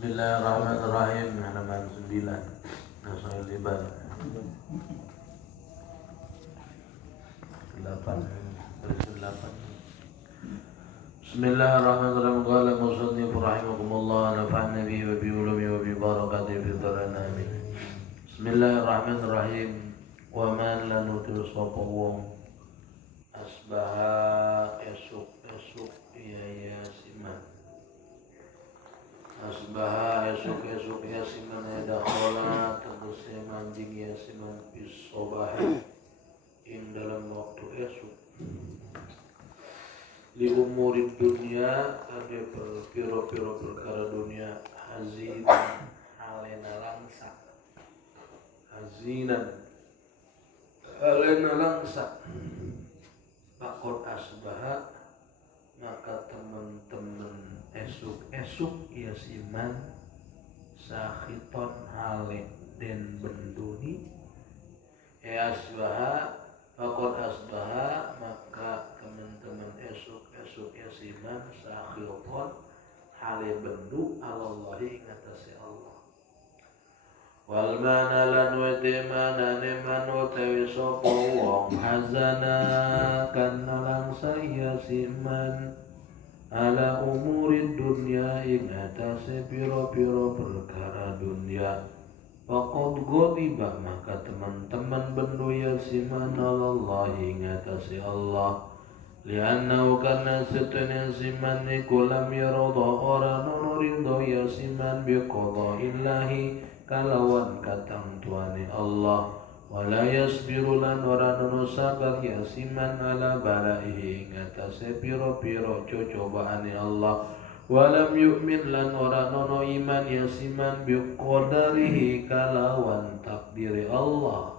Bismillahirrahmanirrahim. Halaman 9. Nasai liban 8. Bismillahirrahmanirrahim. Qala musannif rahimakumullah nafa'ana bihi wa bi ulumi wa bi barakatihi fi dharana amin. Bismillahirrahmanirrahim. Wa man lan utus sapa wong asbaha esuk ya siman. Asbaha esuk ya siman dakhala tegese manjing ya siman bis sobahi ing dalam waktu esuk. Li umurid dunia ada piro-piro perkara dunia hazinan halena langsa Pakot asbaha maka teman-teman esuk ya siman sakhiton hale den benduni asbaha pakot asbaha maka teman-teman esuk ya siman sakhiton hale bendu alallahi ngatasi Allah wal mana lan wete manane manutawi sapa wong hazana kana langsa ya siman ala umuri dunya ing atase piro-piro perkara dunia faqad ghadiba maka teman-teman bendu ya siman Allah ing atase Allah lianna kana setene siman niku lam yarada ora nurido ya siman bi qadaillahi kalawan katang tuane Allah wala yasbiru lan ora nono sabar ya siman ala balaihi ngatase piro-piro cocobaane Allah walam yu'min lan ora nono iman ya siman bi qadarihi kalawan takdiri Allah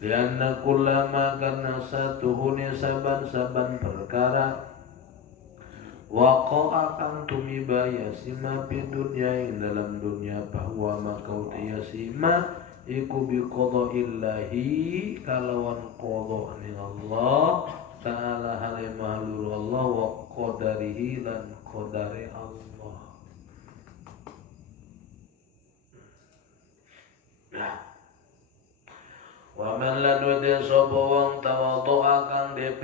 lianna kullama kana satuhune saban-saban perkara waqa'a kang tumiba yasima fi dunya ing dalam dunia bahwa makau yasima iku bi qadaillahi kalawan qada ning Allah ta'ala hale mahlur Allah wa qadarihi lan qadari Allah. Wa man lan wede sapa wong tawadhu'a kang DP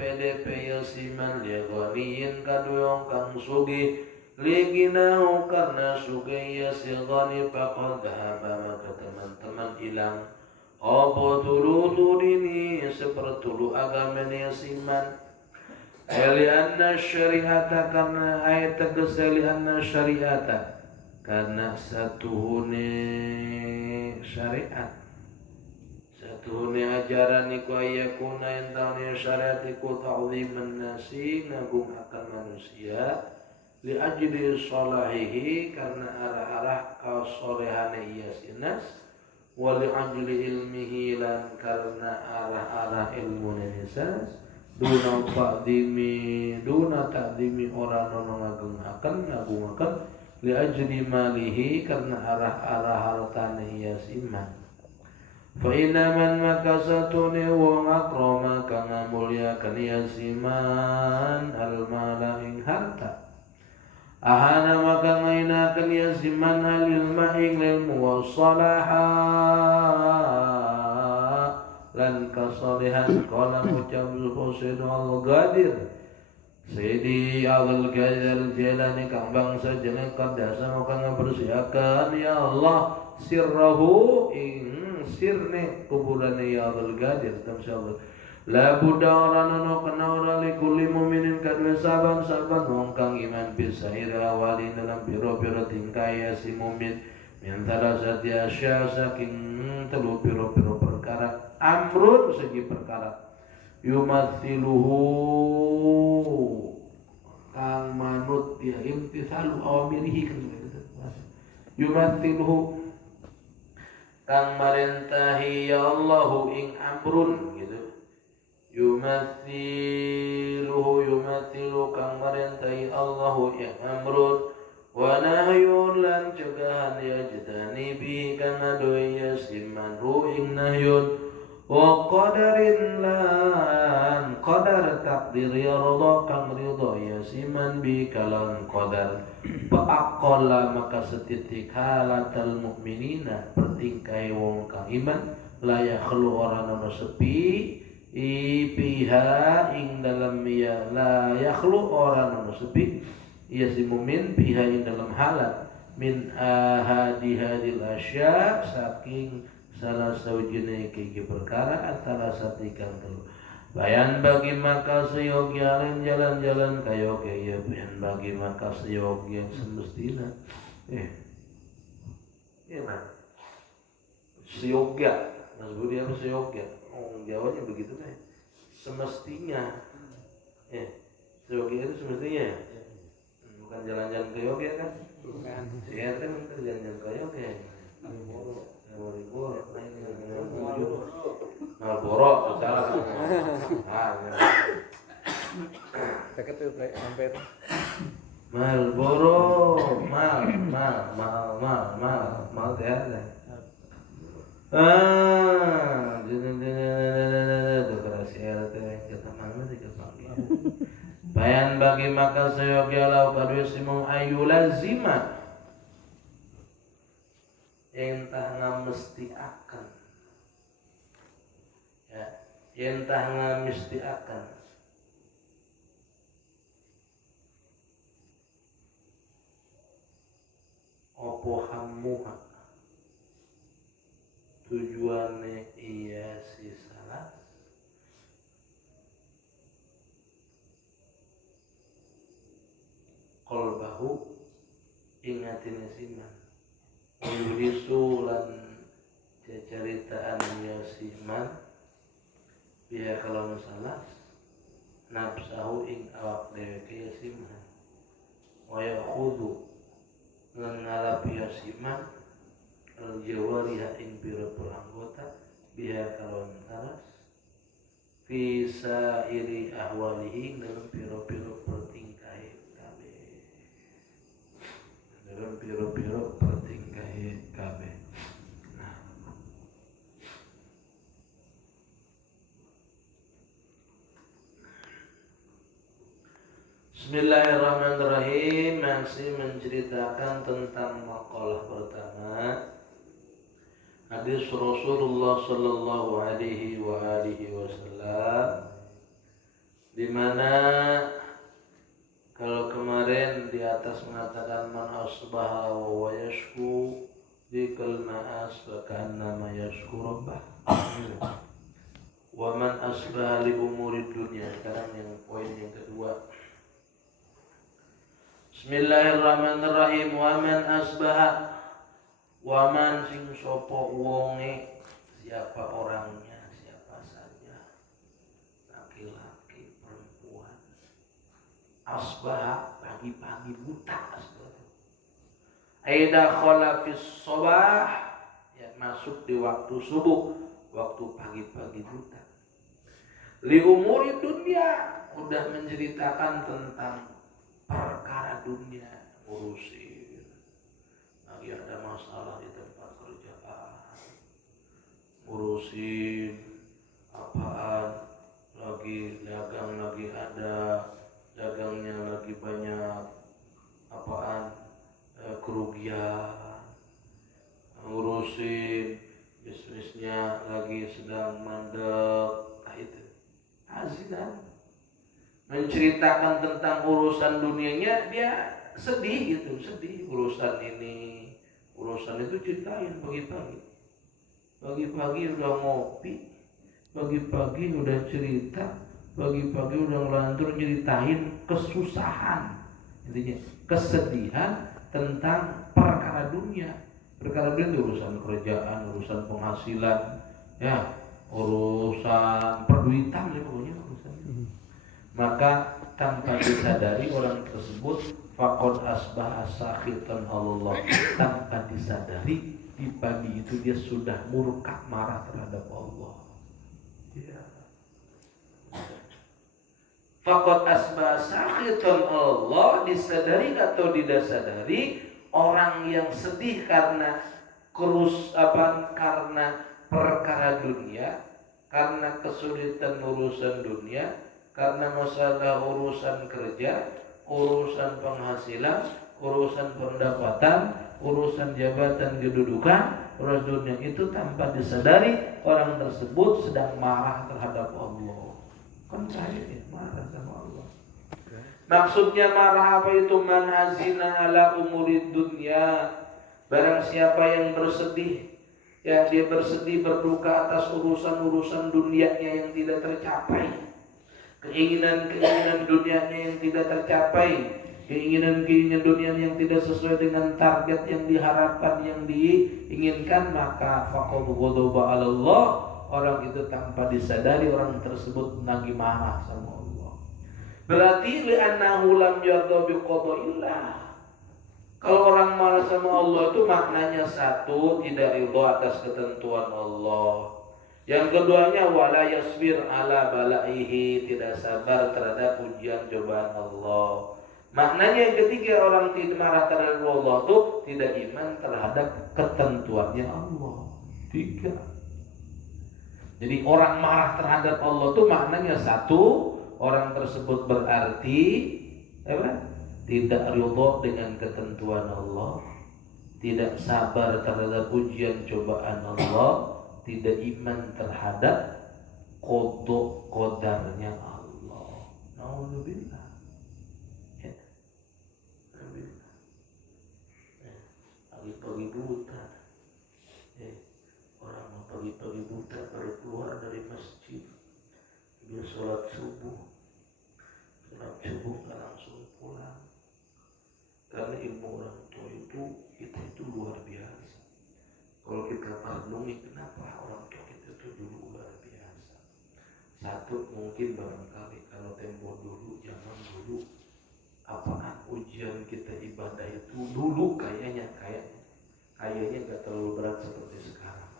yasiman lighaniin kaduyong kang sugih liginahu karena sugih yasigani faqad dhahaba maka teman-teman hilang apa tulu ini sepertulu agama yasiman lianna syari'ata karena ayat tegese lianna syari'ata karena satuhune syariat satuhune ajaran iku ayakuna entane syariat iku ta'ziman nasi ngagung akan manusia li ajli salahihi karena arah-arah kasolehane iya sinas wa li ajli ilmihi lan karena arah-arah ilmu nisas duna ta'zimi ora nono ngagung-akan li ajli malihi karena arah-arah hartane iya siman fa inna man maka satune wong akrama kang mulyakan yasiman al mala ing harta ahana maka ngainakan yasiman al ilma ing ilmu wassalaha lan kasalihan qala ucapul husain al gadir Sayyidi Abdul Qadir Jilani kang bangsa jeneng kadasa maka ngabersihakan ya Allah sirrahu ing sirne kuburane ya Abdul Qadir insyaallah la budda ora nono kena ora likulli mukminin kadhe saban-saban wong kang iman bisair awali dalam piro-piro tingkah ya si mukmin min talasati asya saking telu piro-piro perkara amrun segi perkara yumathiluhu kang manut ya imtithalu awamirihi kan yumathiluhu kang marentahi ya Allahu ing amrun gitu yumathilu kang marentahi Allahu ing amrun wa nahyun lan cegahan ya jedani bi kana doi yasiman ing nahyun wa qadarin lan qadar takdir ridha kang ridha yasiman bi kalan qadar faqala maka setitik halatal mukminina pertingkai wong kang iman la yakhlu orang sepi piha ing dalam ya la yakhlu orang sepi ia si mumin piha ing dalam halat min hadil asya saking salah saujine kiki perkara antara satikan telu bayan bagi maka seyogia jalan-jalan kayoke ya bayan bagi maka seyogia semestina man seyogia Mas Budi apa seyogia Jawanya begitu kan semestinya seyogia itu semestinya bukan jalan-jalan ke Yoga kan? Bukan. Saya kan jalan-jalan ke Yoga. Malboro, salah. Dekat tuh sampai Malboro, mal teh ada. Bayan bagi maka seyogia lau kadue simung ayu lazima entah ngamesti akan ya entah ngamesti akan opo hamuha tujuannya iya si salah qalbahu ingatin siman yulisulan ceritaan ya siman biar kalau salah nafsahu ing awak dheweke ya siman wa yakhudhu lan ngalap ya siman al jawariha ing pira-pira anggota biar kalau salah fi sairi ahwalihi dalam pira-pira pertingkai dalam piro-piro pertingkai kabeh. Nah. Bismillahirrahmanirrahim. Masih menceritakan tentang makalah pertama hadis Rasulullah sallallahu alaihi wasallam di mana kalau kemarin di atas mengatakan man asbaha wa yashku di kalma asbaha nama yashku rabbah wa man asbaha li umuri dunya. Sekarang yang poin yang kedua Bismillahirrahmanirrahim. Wa man asbaha wa man sing sopo wonge siapa orangnya siapa saja laki-laki perempuan asbah pagi-pagi buta aida khala fis sabah ya masuk di waktu subuh waktu pagi-pagi buta li umuri dunia udah menceritakan tentang perkara dunia urusin lagi ada masalah di tempat kerjaan urusin apaan lagi dagang lagi ada dagangnya lagi banyak apaan kerugian ngurusin bisnisnya lagi sedang mandek itu hazinan menceritakan tentang urusan dunianya dia sedih gitu sedih urusan ini urusan itu ceritain pagi-pagi udah ngopi pagi-pagi udah cerita pagi-pagi udah ngelantur nyeritain kesusahan intinya kesedihan tentang perkara dunia itu urusan kerjaan urusan penghasilan ya urusan perduitan ya pokoknya urusan maka tanpa disadari orang tersebut faqad asbah sakhitan Allah tanpa disadari di pagi itu dia sudah murka marah terhadap Allah ya faqad asbah sakhitan Allah disadari atau tidak sadari orang yang sedih karena karena perkara dunia karena kesulitan urusan dunia karena masalah urusan kerja, urusan penghasilan, urusan pendapatan, urusan jabatan kedudukan, urusan dunia itu tanpa disadari orang tersebut sedang marah terhadap Allah. Kan kaya marah sama Allah. Maksudnya marah apa itu? Man hazina ala umurid dunya. Barang siapa yang bersedih, ya dia bersedih berduka atas urusan-urusan dunianya yang tidak tercapai, keinginan-keinginan dunianya yang tidak tercapai, keinginan-keinginan dunia yang tidak sesuai dengan target yang diharapkan, yang diinginkan, maka faqad ghadaba 'ala Allah. Orang itu tanpa disadari orang tersebut lagi marah sama Allah. Berarti li'annahu lam yarda biqada'illah. Kalau orang marah sama Allah itu maknanya satu, tidak ridha atas ketentuan Allah. Yang keduanya wala yasbir ala balaihi, tidak sabar terhadap ujian cobaan Allah. Maknanya yang ketiga, orang tidak marah terhadap Allah itu tidak iman terhadap ketentuannya Allah. Tiga. Jadi orang marah terhadap Allah itu maknanya satu, orang tersebut berarti apa? Tidak ridha dengan ketentuan Allah, tidak sabar terhadap ujian cobaan Allah, tidak iman terhadap qada qadarnya Allah. Nauzubillah. Ya. Pagi-pagi buta. Orang mau pagi-pagi buta baru keluar dari masjid, dia sholat subuh nggak langsung pulang. Karena ilmu orang tua itu luar biasa. Kalau kita renungi kenapa orang tua kita itu dulu luar biasa. Satu, mungkin barangkali kalau tempo dulu, zaman dulu, apaan ujian kita ibadah itu dulu kayaknya nggak terlalu berat seperti sekarang.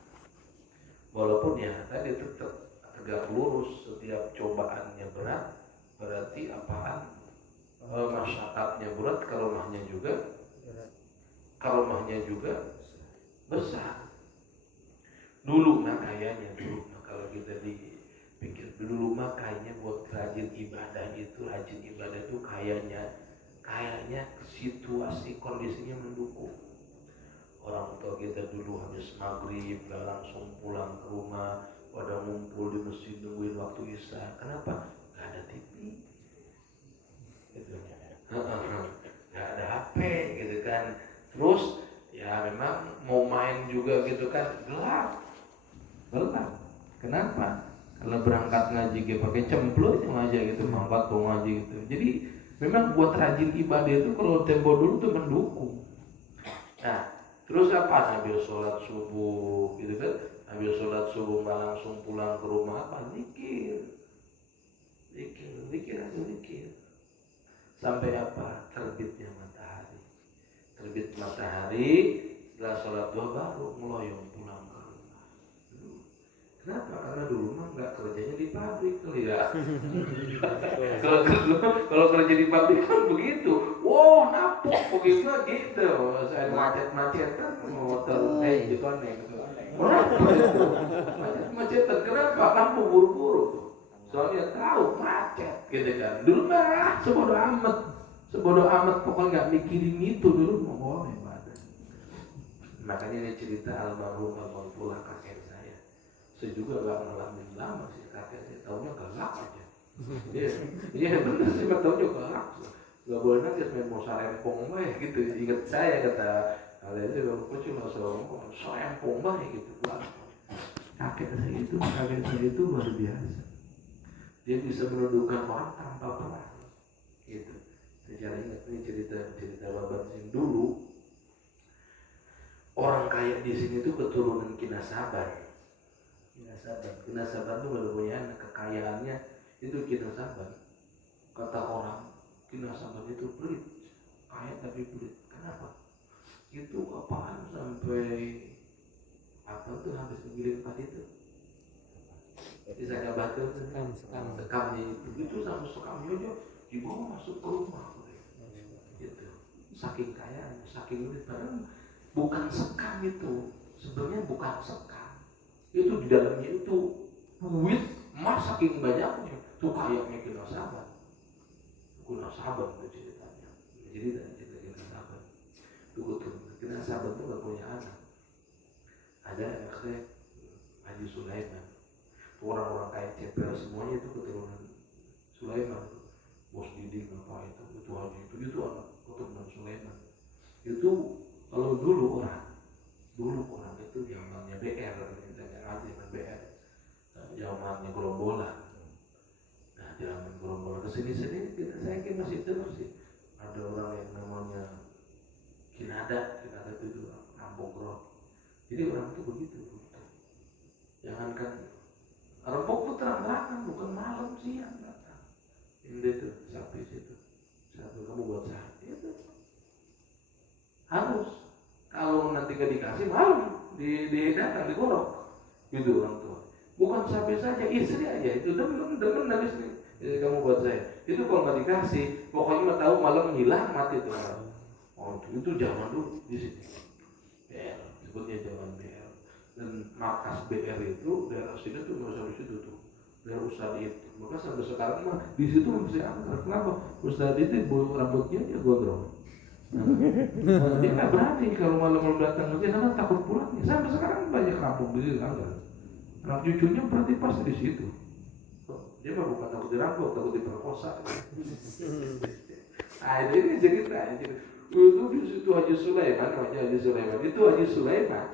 Walaupun ya tadi tetap tegak lurus, setiap cobaannya berat, berarti apaan? Masyarakatnya berat, karomahnya juga besar. Dulu mah kayaknya kalau kita dipikir dulu mah kayaknya buat rajin ibadah itu kayaknya situasi kondisinya mendukung. Orang tua kita dulu habis maghrib gak langsung pulang ke rumah, pada ngumpul di masjid nungguin waktu isya. Kenapa? Gak ada TV. Gitu. Nggak ada HP gitu kan. Terus ya memang mau main juga gitu kan, gelap. Kenapa? Kalau berangkat ngaji gitu pakai cemplung aja gitu, mangkat mau ngaji gitu. Jadi memang buat rajin ibadah itu kalau tempo dulu tuh mendukung. Nah, terus apa? Ambil sholat subuh gitu kan. Ambil sholat subuh nggak langsung pulang ke rumah, apa? Zikir. Sampai apa? Terbitnya matahari. Terbit matahari, setelah sholat duha baru meloyong pulang ke rumah. Kenapa? Karena dulu mah nggak kerjanya di pabrik kali ya. Kalau kerja di pabrik kan begitu. Wow, napuk begitu gitu. Saya macet-macetan motor gitu aneh. Macet-macetan kenapa? Kan buru-buru. Soalnya tahu macet gitu kan. Dulu mah sebodoh amat pokoknya nggak mikirin itu dulu mau ibadah. Makanya ini cerita almarhum kakek saya. Saya juga nggak ngalamin lama sih kakek saya, taunya galak aja. Iya benar sih, taunya galak. Gak boleh nangis main mau sarempong mah gitu. Ingat saya kata kalian itu aku cuma sarempong mah gitu. Kakek saya itu luar biasa. Dia bisa menundukkan orang tanpa perang. Gitu. Saya ingat ini cerita babat sini dulu. Orang kaya di sini itu keturunan Kinasaban. Kinasaban itu baru punya anak, kekayaannya itu Kinasaban. Kata orang Kinasaban itu pelit, kaya tapi pelit. Kenapa? Itu apaan sampai apa tuh habis menggiling padi itu? Bisa batu sekamnya itu sama sekamnya aja dibawa masuk ke rumah gitu. Saking kaya, saking duit, padahal bukan sekam itu. Sebenarnya bukan sekam. Itu di dalamnya itu duit emas saking banyaknya. Itu kayaknya kena sahabat itu ceritanya. Jadi cerita kena sahabat. Itu kena sahabat itu nggak punya anak. Ada akhirnya Haji Sulaiman. Orang-orang kayak cepel semuanya itu keturunan Sulaiman. Bos Didi apa itu Haji itu anak keturunan Sulaiman. Itu kalau dulu orang itu zamannya BR, yang ada zaman BR, zamannya gerombolan. Nah, zaman gerombolan kesini saya kira masih terus sih. Ada orang yang namanya Kinada itu Rampok Roh. Jadi orang itu begitu. Jangankan Rampok itu terang-terangan, bukan malam siang datang. Ini tuh sapi situ. Satu kamu buat saya. Itu harus. Kalau nanti gak dikasih malam datang digorok. Gitu orang tua. Bukan sapi saja, istri aja itu demen habis ini. Kamu buat saya. Itu kalau nggak dikasih, pokoknya tahu malam hilang mati tuh orang. Oh itu zaman dulu di sini. BR, sebutnya zaman BR. Dan markas BR itu daerah sini tuh nggak sampai situ tuh. Daerah Ustadz itu. Maka sampai sekarang mah di situ masih ada. Kenapa? Ustadz itu rambutnya dia gondrong. Dia nggak berani kalau malam datang ke karena takut pulangnya. Sampai sekarang banyak kampung di situ kan. Anak cucunya berarti pas di situ. Dia mah bukan takut dirampok, takut diperkosa. Nah ini cerita. Itu di situ Haji Sulaiman.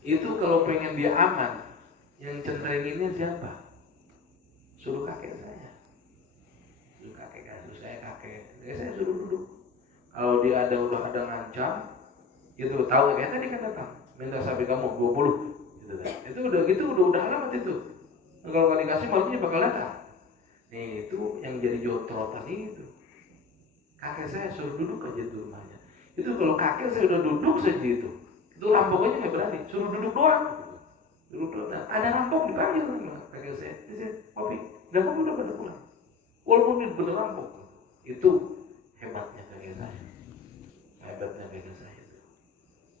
Itu kalau pengen dia aman, yang centrenginnya siapa? Suruh kakek saya. Kakek saya suruh duduk. Kalau dia udah ada ngancam, gitu tahu kayak tadi kan datang, minta sapi kamu 20, gitu kan. Itu udah gitu udah alamat itu. Nah, kalau nggak dikasih malunya bakal datang. Nih itu yang jadi jotrotan itu. Kakek saya suruh duduk aja di rumahnya. Itu kalau kakek saya udah duduk saja itu rampoknya nggak berani, suruh duduk doang. Nah, ada rampok dipanggil sama kakek saya. Dia kopi, dan kamu udah pada pulang. Walaupun itu bener rampok, itu hebatnya kakek saya. Itu.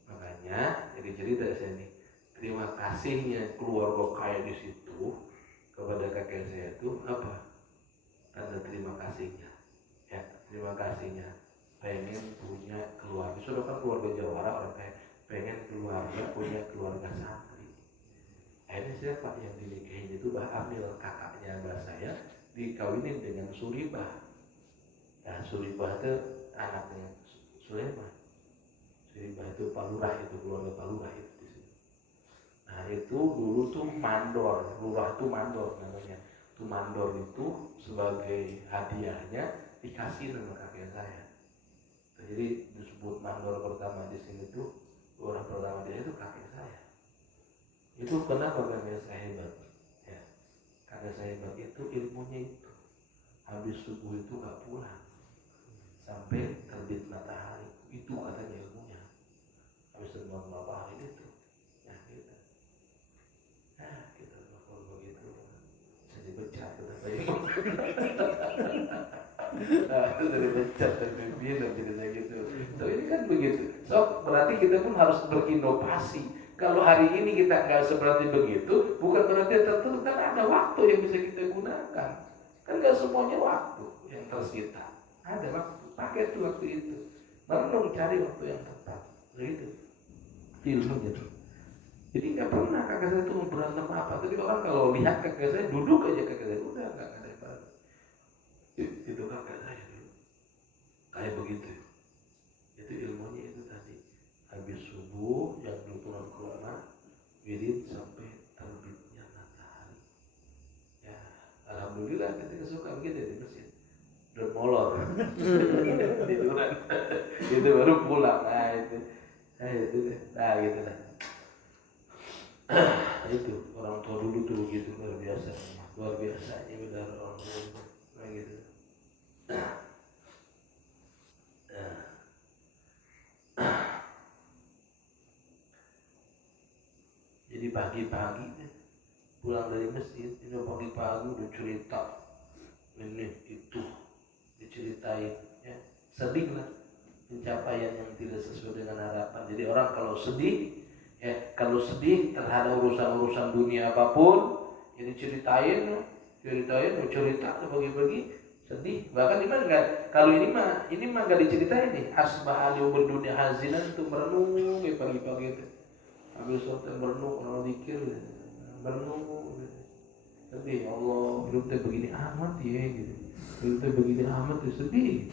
Makanya jadi cerita saya nih. Terima kasihnya keluarga kaya di situ kepada kakek saya itu apa? Tanda terima kasihnya. Ya, terima kasihnya. Pengen punya keluarga. Sudah kan keluarga Jawara orang kaya. Pengen punya keluarga santri. Ini siapa yang dinikahin itu Mbah Amil, kakaknya Mbah saya dikawinin dengan Suribah. Nah, Suribah itu anaknya Sulaiman. Suribah itu Palurah, itu keluarga Palurah itu di sini. Nah, itu dulu tuh mandor, lurah itu mandor namanya. Itu mandor itu sebagai hadiahnya dikasih sama kakek saya. Jadi disebut mandor pertama di sini tuh, lurah pertama dia itu kakek saya. Itu kenapa kakek saya hebat? Ya, kakek saya hebat itu ilmunya itu. Habis subuh itu gak pulang sampai terbit matahari, itu katanya ilmunya. Habis terbit matahari itu, ya gitu. Nah, kita kalau begitu bisa dipecat kita bayang. Itu dari pecat dan pimpinan jadi gitu. So ini kan begitu. So berarti kita pun harus berinovasi. Kalau hari ini kita nggak seperti begitu, bukan berarti tertentu, kan ada waktu yang bisa kita gunakan. Kan nggak semuanya waktu yang tersita. Ada waktu, pakai itu waktu itu. Merenung cari waktu yang tepat. Begitu. Ilmu gitu. Jadi nggak pernah kakak saya tuh berantem apa. Tapi orang kalau lihat kakak saya duduk aja kakak saya udah nggak ada apa. Itu kakak saya dulu. Kayak begitu. Itu ilmunya itu tadi. Habis subuh jam 20 kurang wirid sampai terbitnya matahari. Ya, alhamdulillah kita suka begitu di masjid. Dan molor. Tiduran. Itu baru pulang. Nah itu. Nah gitu lah. Itu orang tua dulu tuh gitu luar biasanya benar orang tua itu. Nah gitu. Jadi pagi-pagi pulang dari masjid ini pagi-pagi udah cerita ini itu diceritain ya, sedih lah pencapaian yang tidak sesuai dengan harapan. Jadi orang kalau sedih terhadap urusan-urusan dunia apapun, jadi ceritain ceritain mau cerita atau bagi-bagi sedih. Bahkan ini mah nggak, kalau ini mah nggak diceritain nih. Asbah aliu berdunia hazinan itu merenung pagi-pagi itu. Habis sholat merenung kalau dikir merenung sedih. Allah hidup teh begini amat ya gitu. Hidup teh begini amat ya sedih.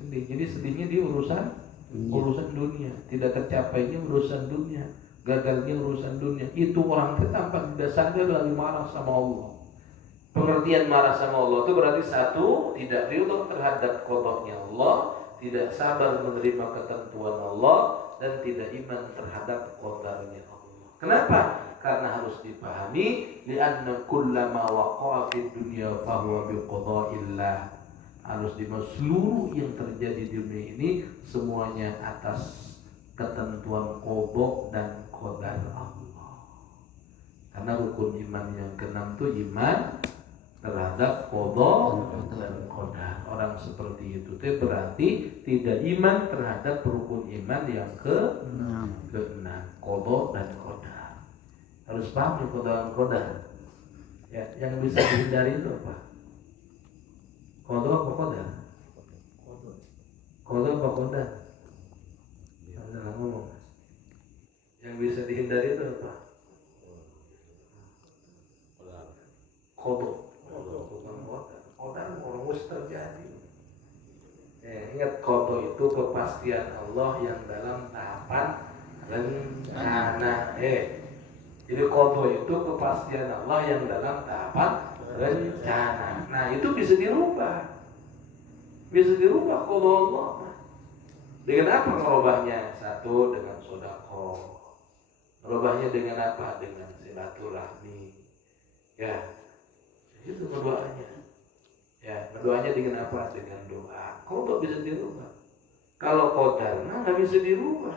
Jadi sedihnya di urusan dunia, tidak tercapainya urusan dunia, gagalnya urusan dunia. Itu orang itu tanpa tidak sadar lagi marah sama Allah. Pengertian marah sama Allah itu berarti satu, tidak ridho terhadap qadanya Allah, tidak sabar menerima ketentuan Allah, dan tidak iman terhadap qadarnya Allah. Kenapa? Karena harus dipahami, li'anna kullama waqa'a fid dunya fahuwa biqada'illah. Harus dimana seluruh yang terjadi di dunia ini semuanya atas ketentuan qada dan qadar Allah. Karena rukun iman yang keenam itu iman terhadap qada dan qadar. Orang seperti itu berarti tidak iman terhadap rukun iman yang keenam, qada dan qadar. Harus paham qada dan qadar. Ya, yang bisa dihindari itu apa? Qada apa qadar? Qada apa qadar? Jangan ngomong. Yang bisa dihindari itu apa? Qada. Qadar orang wis terjadi. Ingat qada itu kepastian Allah yang dalam tahapan rencana. Jadi qada itu kepastian Allah yang dalam tahapan rencana. Nah, itu bisa dirubah. Bisa dirubah qada Allah. Dengan apa ngerubahnya? Satu, dengan sedekah. Ngerubahnya dengan apa? Dengan silaturahmi. Ya. Itu keduanya. Ya, keduanya dengan apa? Dengan doa. Qada bisa dirubah. Kalau qadar nggak bisa dirubah.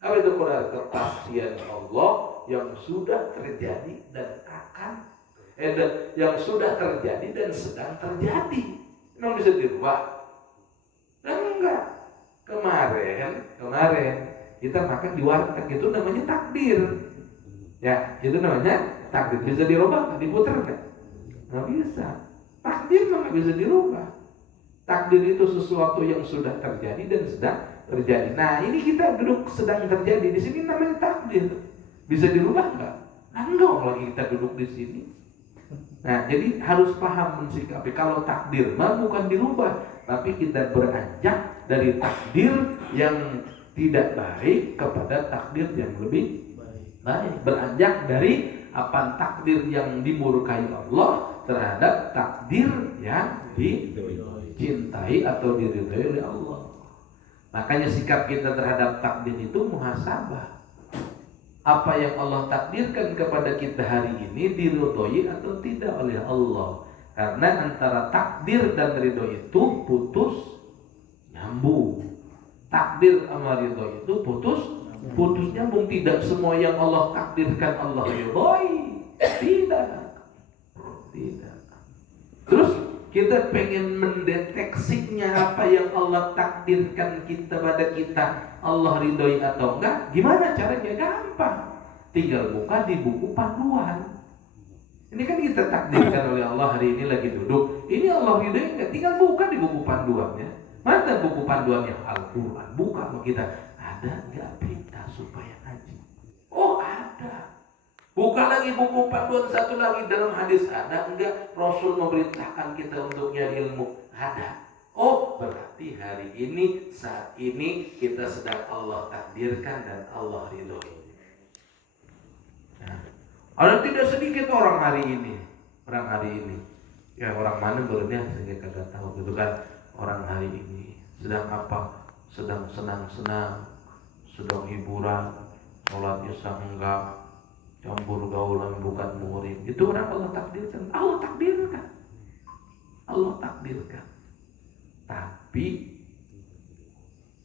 Apa itu qadar? Kepastian Allah yang sudah terjadi dan akan yang sudah terjadi dan sedang terjadi. Memang bisa dirubah? Dan enggak. Kemarin kita makan di warteg itu namanya takdir. Ya, itu namanya takdir. Bisa dirubah? Diputar enggak? Nggak bisa. Takdir nggak bisa dirubah. Takdir itu sesuatu yang sudah terjadi dan sedang terjadi. Nah, ini kita duduk sedang terjadi di sini namanya takdir. Bisa dirubah nggak? Enggak, lagi kita duduk di sini. Nah, jadi harus paham mensikapi. Kalau takdir mah bukan dirubah, tapi kita beranjak dari takdir yang tidak baik kepada takdir yang lebih baik. Beranjak dari apa takdir yang dimurkai Allah terhadap takdir yang dicintai atau diridhai oleh Allah. Makanya sikap kita terhadap takdir itu muhasabah. Apa yang Allah takdirkan kepada kita hari ini diridhoi atau tidak oleh Allah. Karena antara takdir dan ridho itu putus nyambung. Takdir sama ridho itu putus nyambung. Tidak semua yang Allah takdirkan Allah ridhoi. Tidak. Terus kita pengen mendeteksinya apa yang Allah takdirkan pada kita Allah ridhoi atau enggak. Gimana caranya? Gampang. Tinggal buka di buku panduan. Ini kan kita takdirkan oleh Allah hari ini lagi duduk. Ini Allah ridhoi enggak? Tinggal buka di buku panduannya. Mana buku panduannya? Al-Quran. Buka sama kita. Ada enggak perintah supaya ngaji? Oh, ada. Buka lagi buku panduan satu lagi, dalam hadis ada enggak Rasul memerintahkan kita untuk nyari ilmu? Ada. Oh, berarti hari ini, saat ini kita sedang Allah takdirkan dan Allah ridhoi. Nah, ada tidak sedikit orang hari ini. Ya, orang mana barunya saya kagak tahu gitu kan. Orang hari ini sedang apa? Sedang senang-senang, sedang hiburan, sholatnya enggak, campur gaulan bukan muhrim. Itu orang Allah takdirkan. Allah takdirkan. Tapi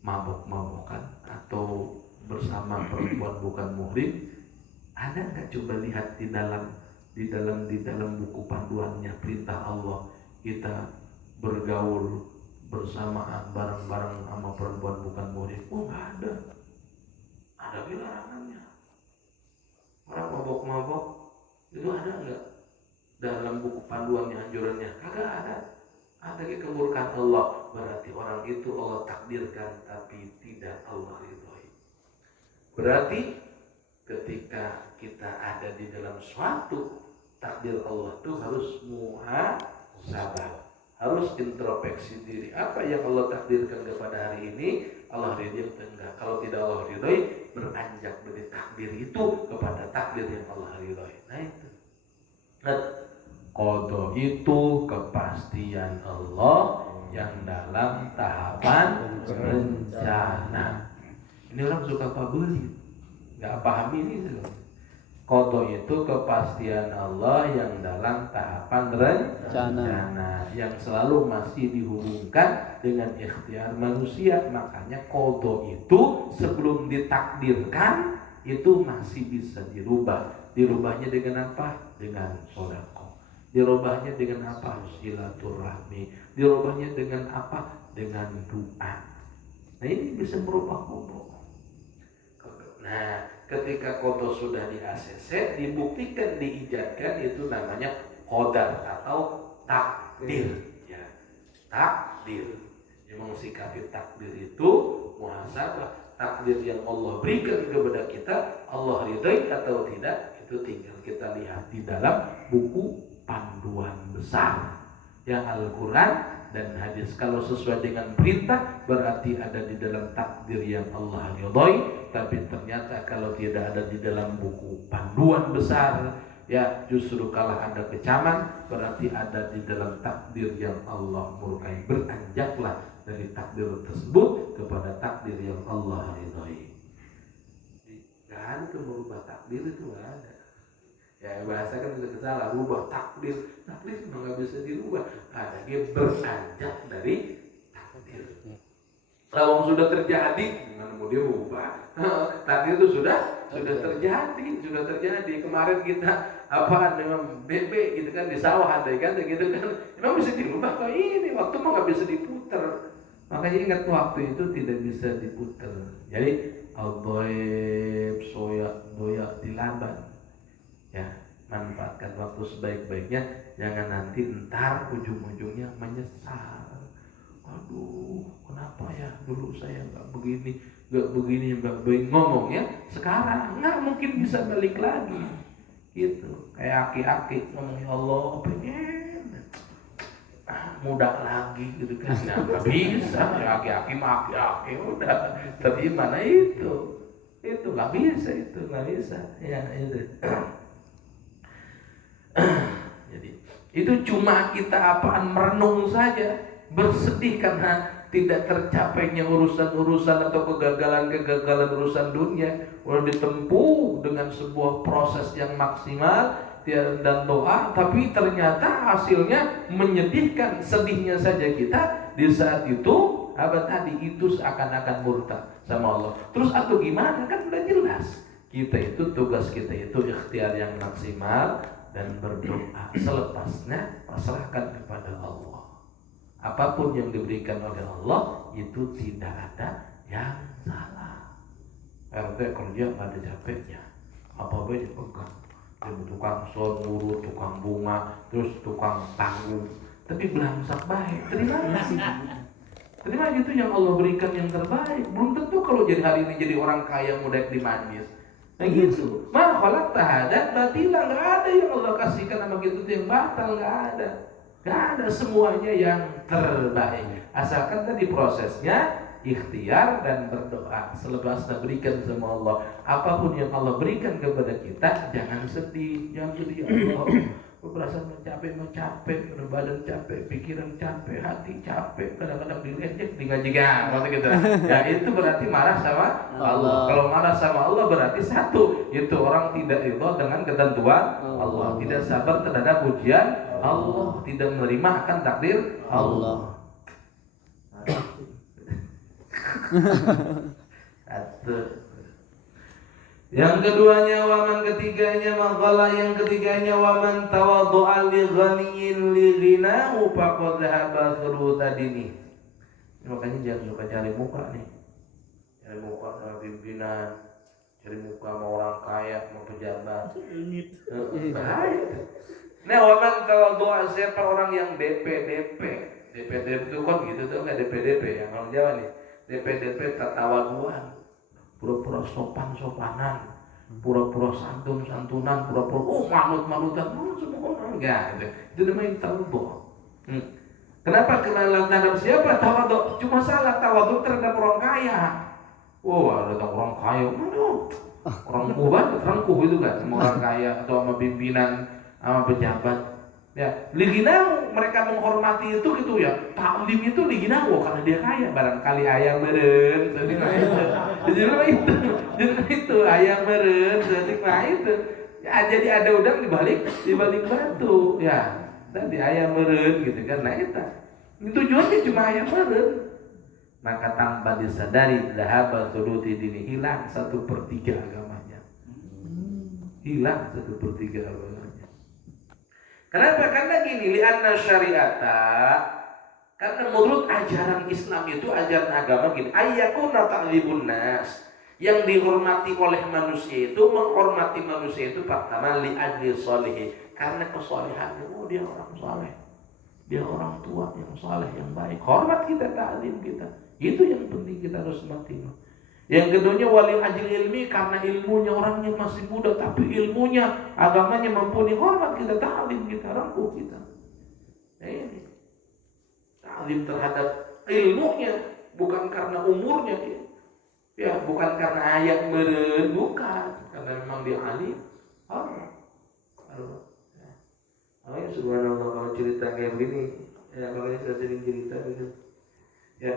mabok-mabokan atau bersama perempuan bukan muhrim, ada nggak? Coba lihat di dalam buku panduannya perintah Allah kita bergaul bersamaan bareng-bareng sama perempuan bukan muhrim. Oh, nggak ada. Ada larangannya. Orang mabok-mabok itu ada enggak dalam buku panduannya anjurannya kagak ada. Ada kemurkaan Allah, berarti orang itu Allah takdirkan tapi tidak Allah ridhoi. Berarti ketika kita ada di dalam suatu takdir Allah itu harus muhasabah, harus introspeksi diri. Apa yang Allah takdirkan kepada hari ini, Allah ridhoi atau enggak? Kalau tidak Allah ridhoi, beranjak dari takdir itu kepada takdir yang Allah ridhoi. Nah itu. Nah, qada itu kepastian Allah yang dalam tahapan rencana. Ini orang suka pabeli, nggak paham ini tuh. Qada itu kepastian Allah yang dalam tahapan rencana, yang selalu masih dihubungkan dengan ikhtiar manusia. Makanya qada itu sebelum ditakdirkan itu masih bisa dirubah. Dirubahnya dengan apa? Dengan sedekah. Dirubahnya dengan apa? Silaturahmi. Dirubahnya dengan apa? Dengan doa. Nah ini bisa merubah qada. Nah ketika qada sudah di ACC, dibuktikan, diijadkan, itu namanya qadar atau takdir. Ya, takdir. Yang mensikapi takdir itu muhasabah. Takdir yang Allah berikan kepada kita, Allah ridhoi atau tidak, itu tinggal kita lihat di dalam buku panduan besar yang Al-Quran dan hadis. Kalau sesuai dengan perintah berarti ada di dalam takdir yang Allah ridhoi. Tapi ternyata kalau tidak ada di dalam buku panduan besar, ya justru kalah ada kecaman, berarti ada di dalam takdir yang Allah murkai. Beranjaklah dari takdir tersebut kepada takdir yang Allah ridhoi. Gak ada tuh merubah takdir, itu gak ada. Ya bahasa kan bisa salah, rubah takdir memang gak bisa dirubah. Ada dia beranjak dari takdir. Kalau sudah terjadi, gimana mau dirubah? Takdir itu sudah terjadi. Kemarin kita dengan bebek gitu kan di sawah ada ikan gitu kan, memang bisa dirubah kok. Ini waktu mah nggak bisa diputer. Makanya ingat waktu itu tidak bisa diputer. Jadi al-dhaib soyak dilaban. Ya, manfaatkan waktu sebaik-baiknya. Jangan nanti ntar ujung-ujungnya menyesal. Aduh, kenapa ya dulu saya nggak begini, nggak ngomongnya. Sekarang nggak mungkin bisa balik lagi. Gitu, kayak aki-aki ngomongin Allah pengen muda lagi gitu kan, nggak bisa. Ya aki-aki mah aki-aki udah. Tapi mana itu nggak bisa ya itu. Jadi itu cuma kita merenung saja, bersedih karena tidak tercapainya urusan-urusan atau kegagalan urusan dunia. Udah ditempuh dengan sebuah proses yang maksimal dan doa, tapi ternyata hasilnya menyedihkan. Sedihnya saja kita di saat itu itu seakan-akan murtad sama Allah. Terus atau gimana, kan udah jelas. Tugas kita itu ikhtiar yang maksimal dan berdoa. Selepasnya pasrahkan kepada Allah. Apapun yang diberikan oleh Allah itu tidak ada yang salah. RT kerja nggak ada capeknya, apa-apa dipegang. Jadi tukang sol, ngurut, tukang bunga, terus tukang tanggung. Tapi belangsak baik, terima itu yang Allah berikan yang terbaik. Belum tentu kalau jadi hari ini jadi orang kaya mudah dimanis. Nah gitu. Ma khalaqta hadan batila, nggak ada yang Allah kasihkan sama gitu yang batal, nggak ada. Gak ada, semuanya yang terbaik. Asalkan tadi prosesnya ikhtiar dan berdoa. Selepasnya berikan sama Allah. Apapun yang Allah berikan kepada kita, jangan sedih. Ya Allah, perasaan capek, badan capek, pikiran capek, hati capek, kadang-kadang dilecek, digajikan, gitu. Ya itu berarti marah sama Allah. Kalau marah sama Allah berarti satu, itu orang tidak ridho dengan ketentuan Allah, tidak sabar terhadap ujian Allah, tidak menerima akan takdir Allah. Satu. Yang ketiganya waman tawaddu'a li ghaniyyin li ghinahu faqad dhahaba thuru tadini. Makanya jangan suka cari muka nih. Cari muka sama pimpinan, cari muka sama orang kaya, sama pejabat. Bahaya. Nah, waman tawadhu'a, siapa orang yang DP itu kan gitu tuh, nggak DP yang orang Jawa nih. DP tatawaduan, pura-pura sopanan, pura-pura santunan, pura-pura manut-manutan, semua orang enggak gitu. Itu namanya tawadhu. Kenapa? Kenalan terhadap siapa tawadhu? Cuma salah tawadhu terhadap orang kaya. Wah, ada orang kaya, orang banget, rangkuh itu kan, sama orang kaya atau sama pimpinan, sama pejabat. Ya, liginau mereka menghormati itu gitu ya. Taklim itu liginau karena dia kaya, barangkali ayam meren, jadi itu ayam meren, jadi itu. Ya, jadi ada udang di balik batu, ya. Tadi ayam meren gitu kan, nah itu. Tujuannya cuma ayam meren. Maka tanpa disadari dhahaba thuluthi dini, hilang 1/3 agamanya. Hilang 1/3 agamanya. Kenapa? Karena gini, li'anna syari'ata, karena menurut ajaran Islam itu, ajaran agama gini, ayyakuna ta'libun nas, yang dihormati oleh manusia itu, menghormati manusia itu pertama li'ajli sholihi, karena kesolehannya. Oh, dia orang saleh, dia orang tua yang saleh, yang baik, hormat kita, ta'lim kita. Itu yang penting kita harus hormati. Yang keduanya wali ajil ilmi, karena ilmunya orangnya masih muda tapi ilmunya, agamanya mumpuni, hormat kita, ta'lim kita, rangkuh kita. Nah, ini ta'lim terhadap ilmunya, bukan karena umurnya dia. Ya, bukan karena ayat meren, bukan, karena memang dia alim. Allah. Ya, subhanallah, kalau cerita kayak begini, ya makanya saya sering cerita gitu. Ya,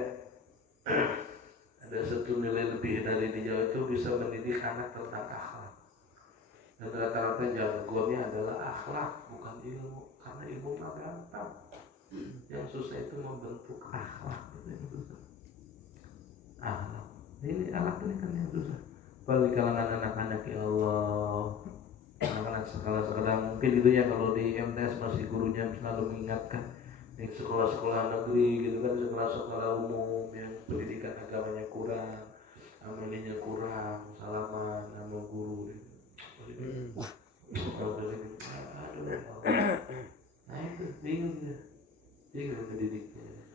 ada satu nilai lebih dari dia itu bisa mendidik anak tentang akhlak. Dan rata-rata jargonnya adalah akhlak, bukan ilmu. Karena ilmu mah gampang. Yang susah itu membentuk akhlak. Akhlak. Ini akhlak ini kan yang susah. Balik kalangan anak-anak, ya Allah. Anak-anak sekolah mungkin itu ya, kalau di MTS masih gurunya selalu mengingatkan. Di sekolah-sekolah negeri gitu kan, sekolah-sekolah umum yang pendidikan agamanya kurang, amalinya kurang, salaman sama guru gitu. Nah itu bingung mendidiknya.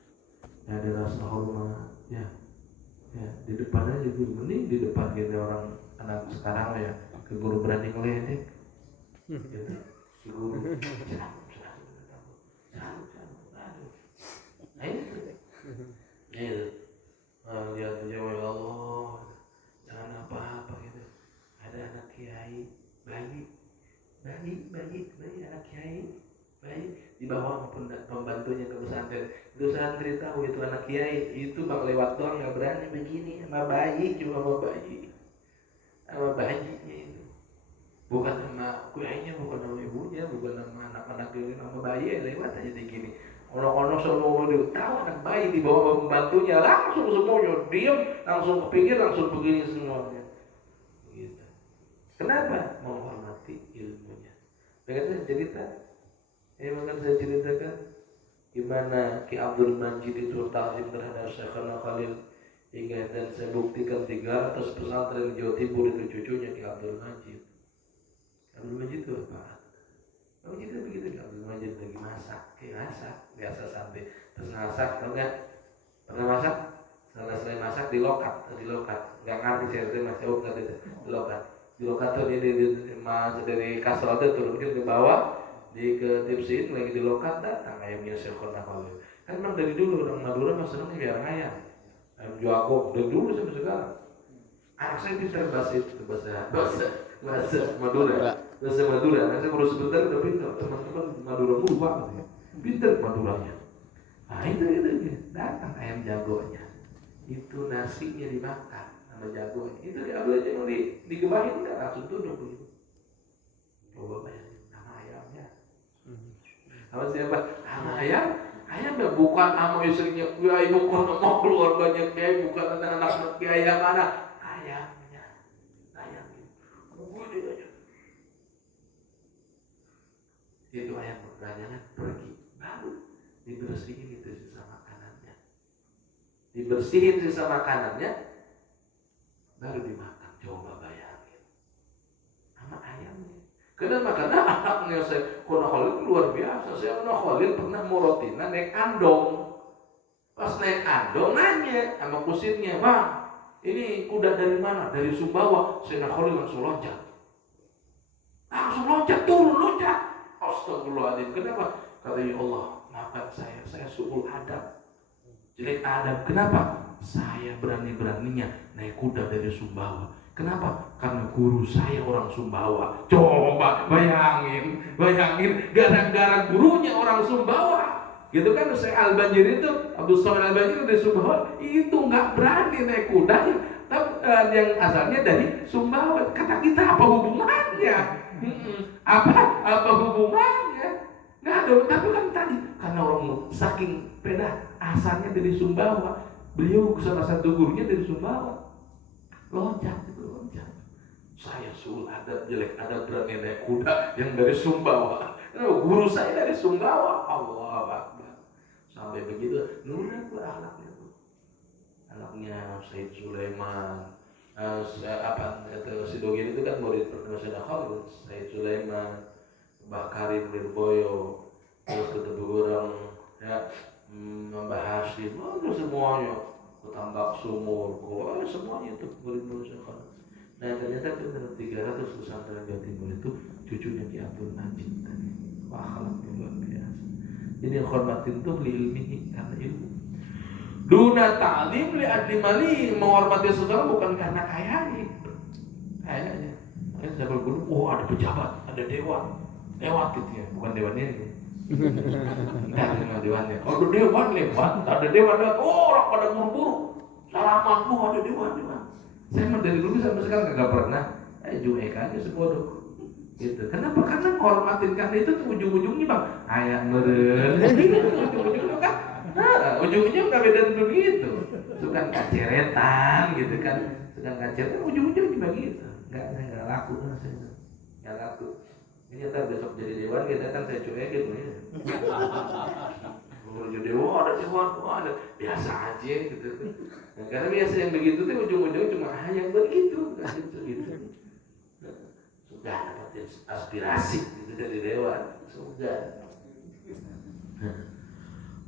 Ya, ada rasa hormat, ya di depan aja guru, mending di depan gitu orang anak sekarang ya, ke guru berani ngeledek, gitu, ke guru lihat aja, ya Allah, jangan apa-apa gitu. Ada anak kiai, bayi anak kiai, bayi di bawah pembantunya ke pesantren. Itu santri tahu itu anak kiai, itu bang lewat doang nggak berani begini sama bayi, cuma sama bayinya itu. Bukan sama kiainya, bukan sama ibunya, bukan sama anak-anak ini, sama bayi lewat aja di gini. Ono-ono seluruh tahu anak bayi di bawah pembantunya, langsung semuanya diam, langsung kepikir, langsung begini semuanya. Gitu. Kenapa? Menghormati ilmunya. Dengan cerita, bahkan saya ceritakan gimana Ki Abdul Majid itu ta'zim terhadap Syekhana Khalil, hingga dan saya buktikan 300 pesantren di Jawa Timur itu cucunya Ki Abdul Majid. Abdul Majid itu apa? Oh gitu begitu, Abdul Majid lagi masak, biasa santai, terus masak, tau nggak? Pernah masak? Selesai masak di lokat, nggak ngerti saya masih nggak di lokat tuh dari kasur ada turunkan ke bawah, ke tipsin lagi di lokat, datang ayamnya Syekhona Khalil. Kan memang dari dulu orang Madura mas seneng biar ayam jago dari dulu sampai sekarang. Anak saya pintar bahasa Madura. Bahasa Madura, saya baru sebentar udah pintar. Teman-teman Madura mulu banget ya. Pintar Maduranya. Nah itu datang ayam jagonya. Itu nasinya dimakan sama jagonya. Itu dia belajar yang digebahin nggak langsung duduk begitu. Coba bayangin nama ayamnya. Sama siapa? Sama ayam. Ayam bukan sama istrinya. Bukan sama keluarganya kiai, bukan anak-anak kiai yang mana. Ayamnya. Begini aja. Itu ayam pertanyaan pergi, baru dibersihin itu sisa makanannya, baru dimakan. Coba bayangin sama ayamnya. Kenapa? Karena anaknya saya Khalil luar biasa. Saya Khalil pernah murotina naik andong. Pas naik andong nanya sama kusirnya, "Bang, ini kuda dari mana?" "Dari Sumbawa." Saya Khalil langsung loncat. Langsung loncat, turun loncat. Astagfirullahaladzim. Kenapa? Kata, "Ya Allah, maafkan saya suul adab. Jelek adab." Kenapa? Saya berani-beraninya naik kuda dari Sumbawa. Kenapa? Karena guru saya orang Sumbawa. Coba bayangin, gara-gara gurunya orang Sumbawa. Gitu kan, saya Al-Banjir itu, Abdul Somad Al-Banjir dari Sumbawa, itu nggak berani naik kuda yang asalnya dari Sumbawa. Kata kita, apa hubungannya? Apa hubungannya? Nggak ada. Tapi kan tadi karena orang saking peda asalnya dari Sumbawa, beliau salah satu gurunya dari Sumbawa. Loncat. Saya sul adab, jelek adab, berani naik kuda yang dari Sumbawa. Guru saya dari Sumbawa. Allah Akbar. Sampai begitu, nurut akhlaknya tuh. Anaknya Said Sulaiman, si Dogin itu kan murid pertama Sayyidina Khalid. Said Sulaiman, Mbak Karim Lirboyo, terus ketemu orang membahas semuanya, Ketambak Sumur, semuanya itu murid-murid Sayyidina Khalid. Nah ternyata benar 300 pesantren Jawa Timur itu cucunya Ki Abdul Majid tadi. Wah, akhlaknya luar biasa. Jadi yang hormatin itu li ilmihi, karena ilmu. Duna ta'lim li adli mali, menghormati seseorang bukan karena kayanya. Kayaknya. Saya berguru, ada pejabat, ada dewan. Lewat gitu ya, bukan dewan ini. Enggak ada dewannya. Ada dewan lewat, ada dewan lewat. Orang pada buru-buru. Salaman, ada dewan. Saya dari dulu sampai sekarang nggak pernah juekannya sebodoh gitu. Kenapa? Karena menghormatin karena itu tuh ujung-ujungnya bang ayah meren ujung-ujungnya kan ujungnya nggak beda begitu. Suka kaceretan gitu kan, suka kaceretan ujung-ujungnya begitu. Nggak laku nggak laku. Ini ntar besok jadi dewan kita kan saya cuekin ya. Jadi ada dewan, ada biasa aja gitu. Nah, karena biasa yang begitu tuh ujung-ujung cuma yang begitu, gitu. Sudah dapat aspirasi gitu dari dewan, sudah.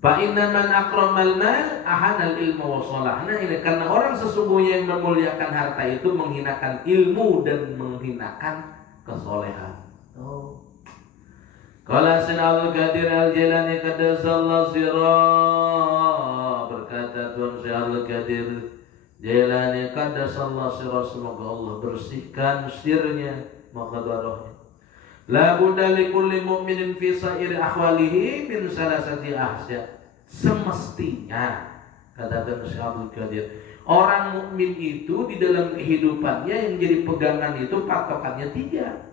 Fa inna man akramal mal ahanal ilmu wa shalah. Nah ini karena orang sesungguhnya yang memuliakan harta itu menghinakan ilmu dan menghinakan kesolehan. Oh. Qala Sayyidina Abdul Qadir Al-Jilani qaddasallahu sirah, berkata Tuan Syekh Abdul Qadir Jilani qaddasallahu sirah, semoga Allah bersihkan sirnya maqadarahnya. La budda likulli mu'minin fi sa'iri ahwalihi min salasati ahsya. Semestinya kata Tuan Syekh Abdul Qadir, orang mukmin itu di dalam kehidupannya yang jadi pegangan itu patokannya 3.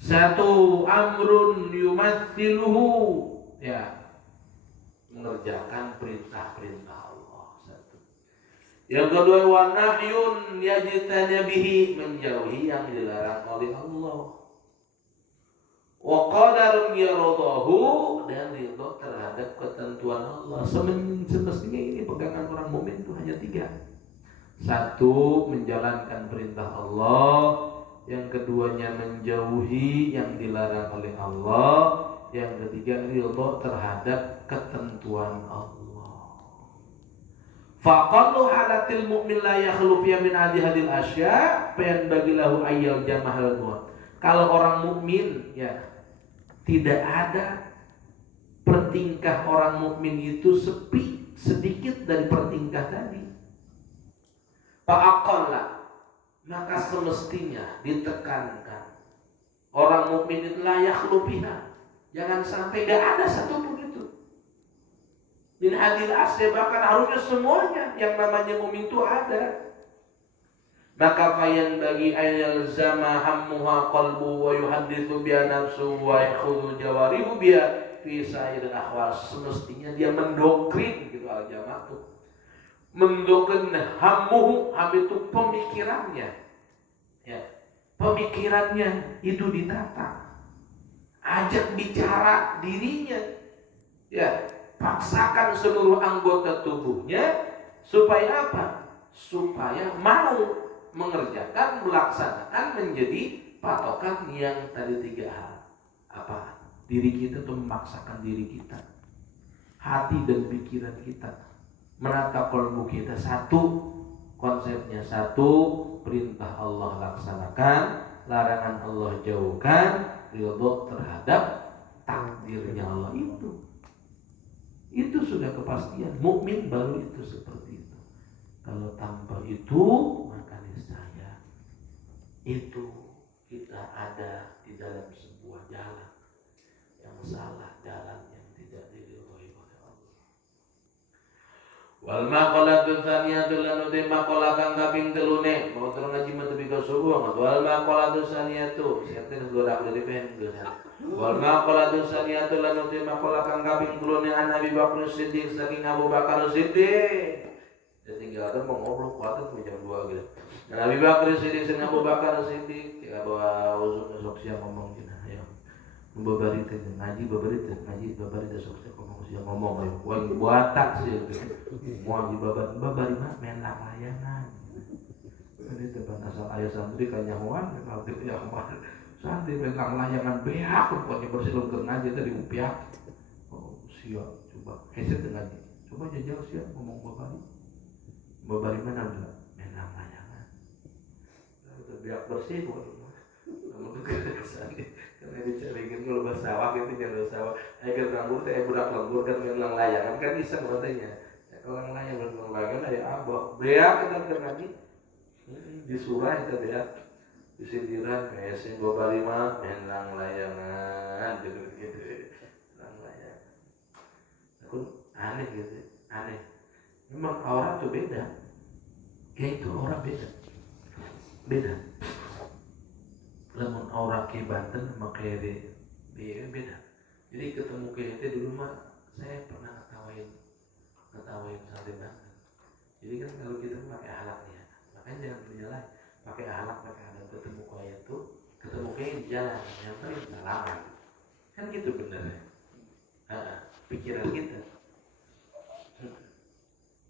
Satu, amrun yumathiluhu, ya, mengerjakan perintah-perintah Allah. Satu. Yang kedua, wa nahyun yajtana bihi, menjauhi yang dilarang oleh Allah. Wa qadarun yaradahu, dan ridha terhadap ketentuan Allah. Semestinya ini pegangan orang mukmin itu hanya 3. Satu, menjalankan perintah Allah. Yang keduanya menjauhi yang dilarang oleh Allah. Yang ketiga ridha terhadap ketentuan Allah. Faqallu halatil mu'min la yakhlu fiha min hadhil asya fa yanbagilahu ayyal jamahal dua. Kalau orang mukmin ya tidak ada pertingkah orang mukmin itu sepi sedikit dari pertingkah tadi. Faqalla, maka semestinya ditekankan orang mukmin itu layak lupiha, jangan sampai gak ada satupun itu min hadil asya, bahkan harusnya semuanya yang namanya mukmin itu ada. Maka fayan bagi ayal zama hammuha qalbu wa yuhadditsu bi nafsu wa yakhudhu jawarihu bi fi sa'ir ahwal. Semestinya dia mendoktrin gitu al-jamaah itu. Mendoktrin hammuhu, ham itu pemikirannya. Ya, pemikirannya itu ditata. Ajak bicara dirinya. Ya, paksakan seluruh anggota tubuhnya supaya apa? Supaya mau mengerjakan, melaksanakan menjadi patokan yang tadi 3 hal. Apa? Diri kita tuh memaksakan diri kita, hati dan pikiran kita, menata kolbu kita satu, konsepnya satu, perintah Allah laksanakan, larangan Allah jauhkan, ridho terhadap takdirnya Allah itu sudah kepastian. Mukmin baru itu seperti itu. Kalau tanpa itu, maka niscaya itu kita ada di dalam sebuah jalan yang salah, jalan yang tidak diridhoi oleh Allah. Wal maqalatu tsaniyatu lan uti maqalah kang kaping 3 mau terus ngaji mah tepi ka subuh. Wal maqalatu tsaniyatu siatin gora dari pen geus. Wal maqalatu tsaniyatu lan uti maqalah kang kaping 3 an Nabi Bakar Siddiq saking Abu Bakar Siddiq. Tinggal ada mau ngobrol kuat tuh jam 2 gitu. Nabi Bakar Siddiq saking Abu Bakar Siddiq ya bawa uzuk sok siang ngomong cenah ya. Babarita ngaji babarita sok siang ngomong ayo wah buatak sih mau di babari mah main layangan ini depan asal ayah santri kanyahuan kalau itu yang mah santri main layangan beak pokoknya bersilung ke ngaji tadi upiak oh siap coba heset ngaji coba jajal siap ngomong babari mana enggak main layangan itu biak bersih pokoknya kamu tuh kesana karena dicariin kalau bersawah gitu jangan bersawah agar nganggur saya budak lembur kan ngelang layangan kan bisa katanya ya kalau layangan ngelang layangan ada abah beak kita kerja di surah itu beak di sindiran mesin bawa lima ngelang layangan gitu ngelang layangan aku aneh gitu aneh memang orang tuh beda kayak itu orang beda lamun aura ke Banten sama kayak di beda. Jadi ketemu kayak itu dulu mah saya pernah ngetawain santri Banten. Jadi kan kalau kita pakai alat ya, makanya jangan berjalan pakai alat pakai alat ketemu kayak itu ketemu kayak di jalan yang paling salaman kan gitu benernya. Pikiran kita.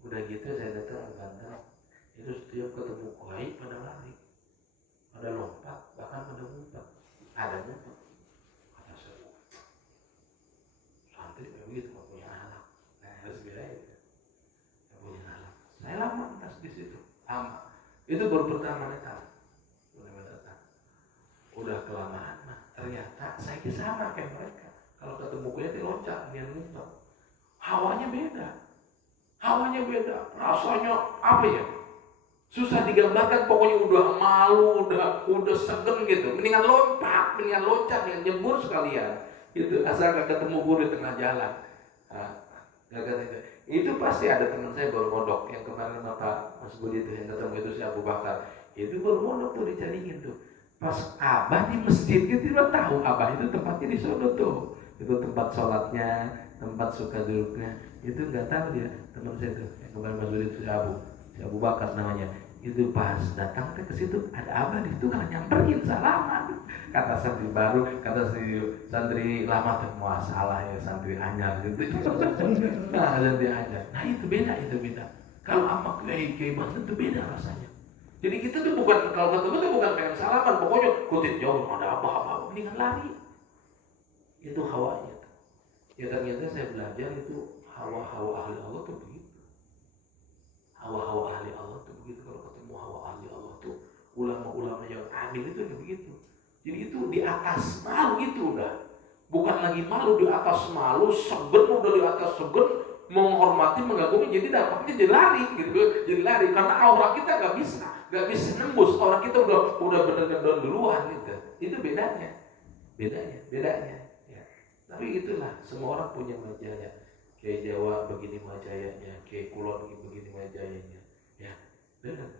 Udah gitu saya datang ke Banten itu setiap ketemu kayak pada lari. Ada lompat, bahkan ada ngumpet, kata saya santri begitu nggak punya anak, nah harus beda itu, nggak punya anak. Saya lama tas di situ, lama. Itu baru pertama datang, udah kelamaan, nah ternyata saya sama kayak mereka. Kalau ketemu kuliah dia loncat, dia ngumpet, hawanya beda, rasanya apa ya? Susah digambarkan, pokoknya udah malu, udah segen gitu. Mendingan loncat, mendingan nyebur sekalian. Gitu, asal gak ketemu guru di tengah jalan. Itu pasti ada teman saya baru mondok yang kemarin Bapak Mas Budi itu yang ketemu itu si Abu Bakar. Itu baru mondok tuh dicariin tuh. Pas Abah di masjid gitu dia tahu Abah itu tempatnya di sono tuh. Itu tempat sholatnya, tempat suka duduknya. Itu nggak tahu dia teman saya tuh yang kemarin Mas Budi itu si Abu Bakar namanya. Itu pas datang ke situ ada Abah di situ kan nyamperin salaman kata santri baru kata santri lama tuh salah ya santri anyar gitu nah santri anyar nah itu beda kalau sama kiai Banten itu beda rasanya jadi kita tuh bukan kalau ketemu tuh bukan pengen salaman pokoknya kutit jauh ada apa mendingan lari itu hawanya ya ternyata saya belajar itu hawa ahli Allah tuh begitu hawa ahli Allah tuh begitu kalau ketemu hawa ahli Allah tuh ulama-ulama yang amil itu udah begitu jadi itu di atas malu itu udah bukan lagi malu di atas malu segen udah di atas segen menghormati mengagumi jadi dapatnya jadi lari karena aura kita nggak bisa nembus aura kita udah benar-benar duluan gitu itu bedanya ya tapi itulah semua orang punya wajahnya kayak Jawa begini majayanya, kayak Kulon begini majayanya, ya benar.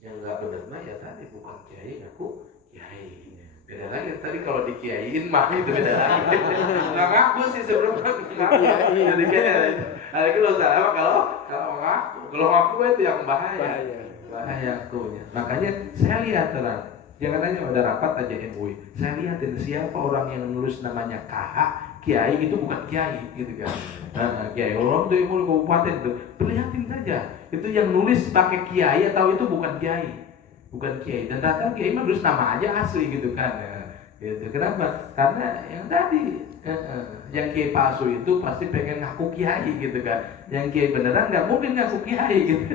Yang nggak benar mah ya tadi bukan kiai, aku kiai. Beda lagi tadi kalau dikiaiin mah itu beda lagi. Nggak ngaku sih sebelumnya ngaku. Jadi kiai. Ada kalau salah kalau ngaku itu yang bahaya akunya. Makanya saya lihat terang. Jangan hanya ada rapat aja MUI. Saya lihatin siapa orang yang nulis namanya KH kiai itu bukan kiai gitu kan. Nah, kiai orang tuh yang mulai kabupaten tuh, perlihatin saja. Itu yang nulis pakai kiai atau itu bukan kiai. bukan kiai. Dan ternyata kiai mah terus nama aja asli gitu kan. Ya, gitu. Kenapa? Karena yang tadi yang kiai palsu itu pasti pengen ngaku kiai gitu kan. Yang kiai beneran nggak mungkin ngaku kiai gitu.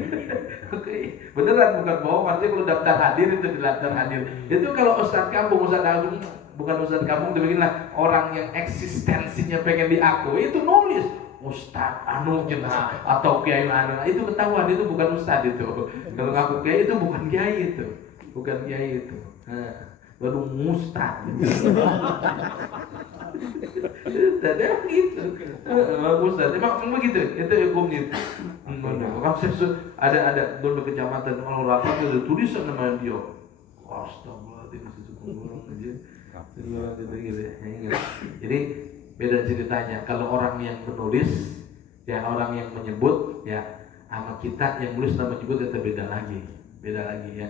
Oke, beneran bukan bohong. Artinya kalau daftar hadir itu di daftar hadir. Itu kalau ustadz kampung, ustadz agung, bukan ustadz kampung, demikianlah orang yang eksistensinya pengen diakui itu nulis ustadz anu cenah atau kiai anu, itu ketahuan itu bukan ustadz itu. Kalau ngaku kiai itu bukan kiai itu, bukan kiai itu. Baru mustad. Ada gitu. Mustad. Emang begitu. Itu hukumnya. Ada dono kecamatan orang itu tulisan nama dia. Astagfirullahaladzim, sesuatu aja. Jadi beda ceritanya. Kalau orang yang menulis, ya orang yang menyebut, ya sama kita yang nulis nama menyebut itu beda lagi ya,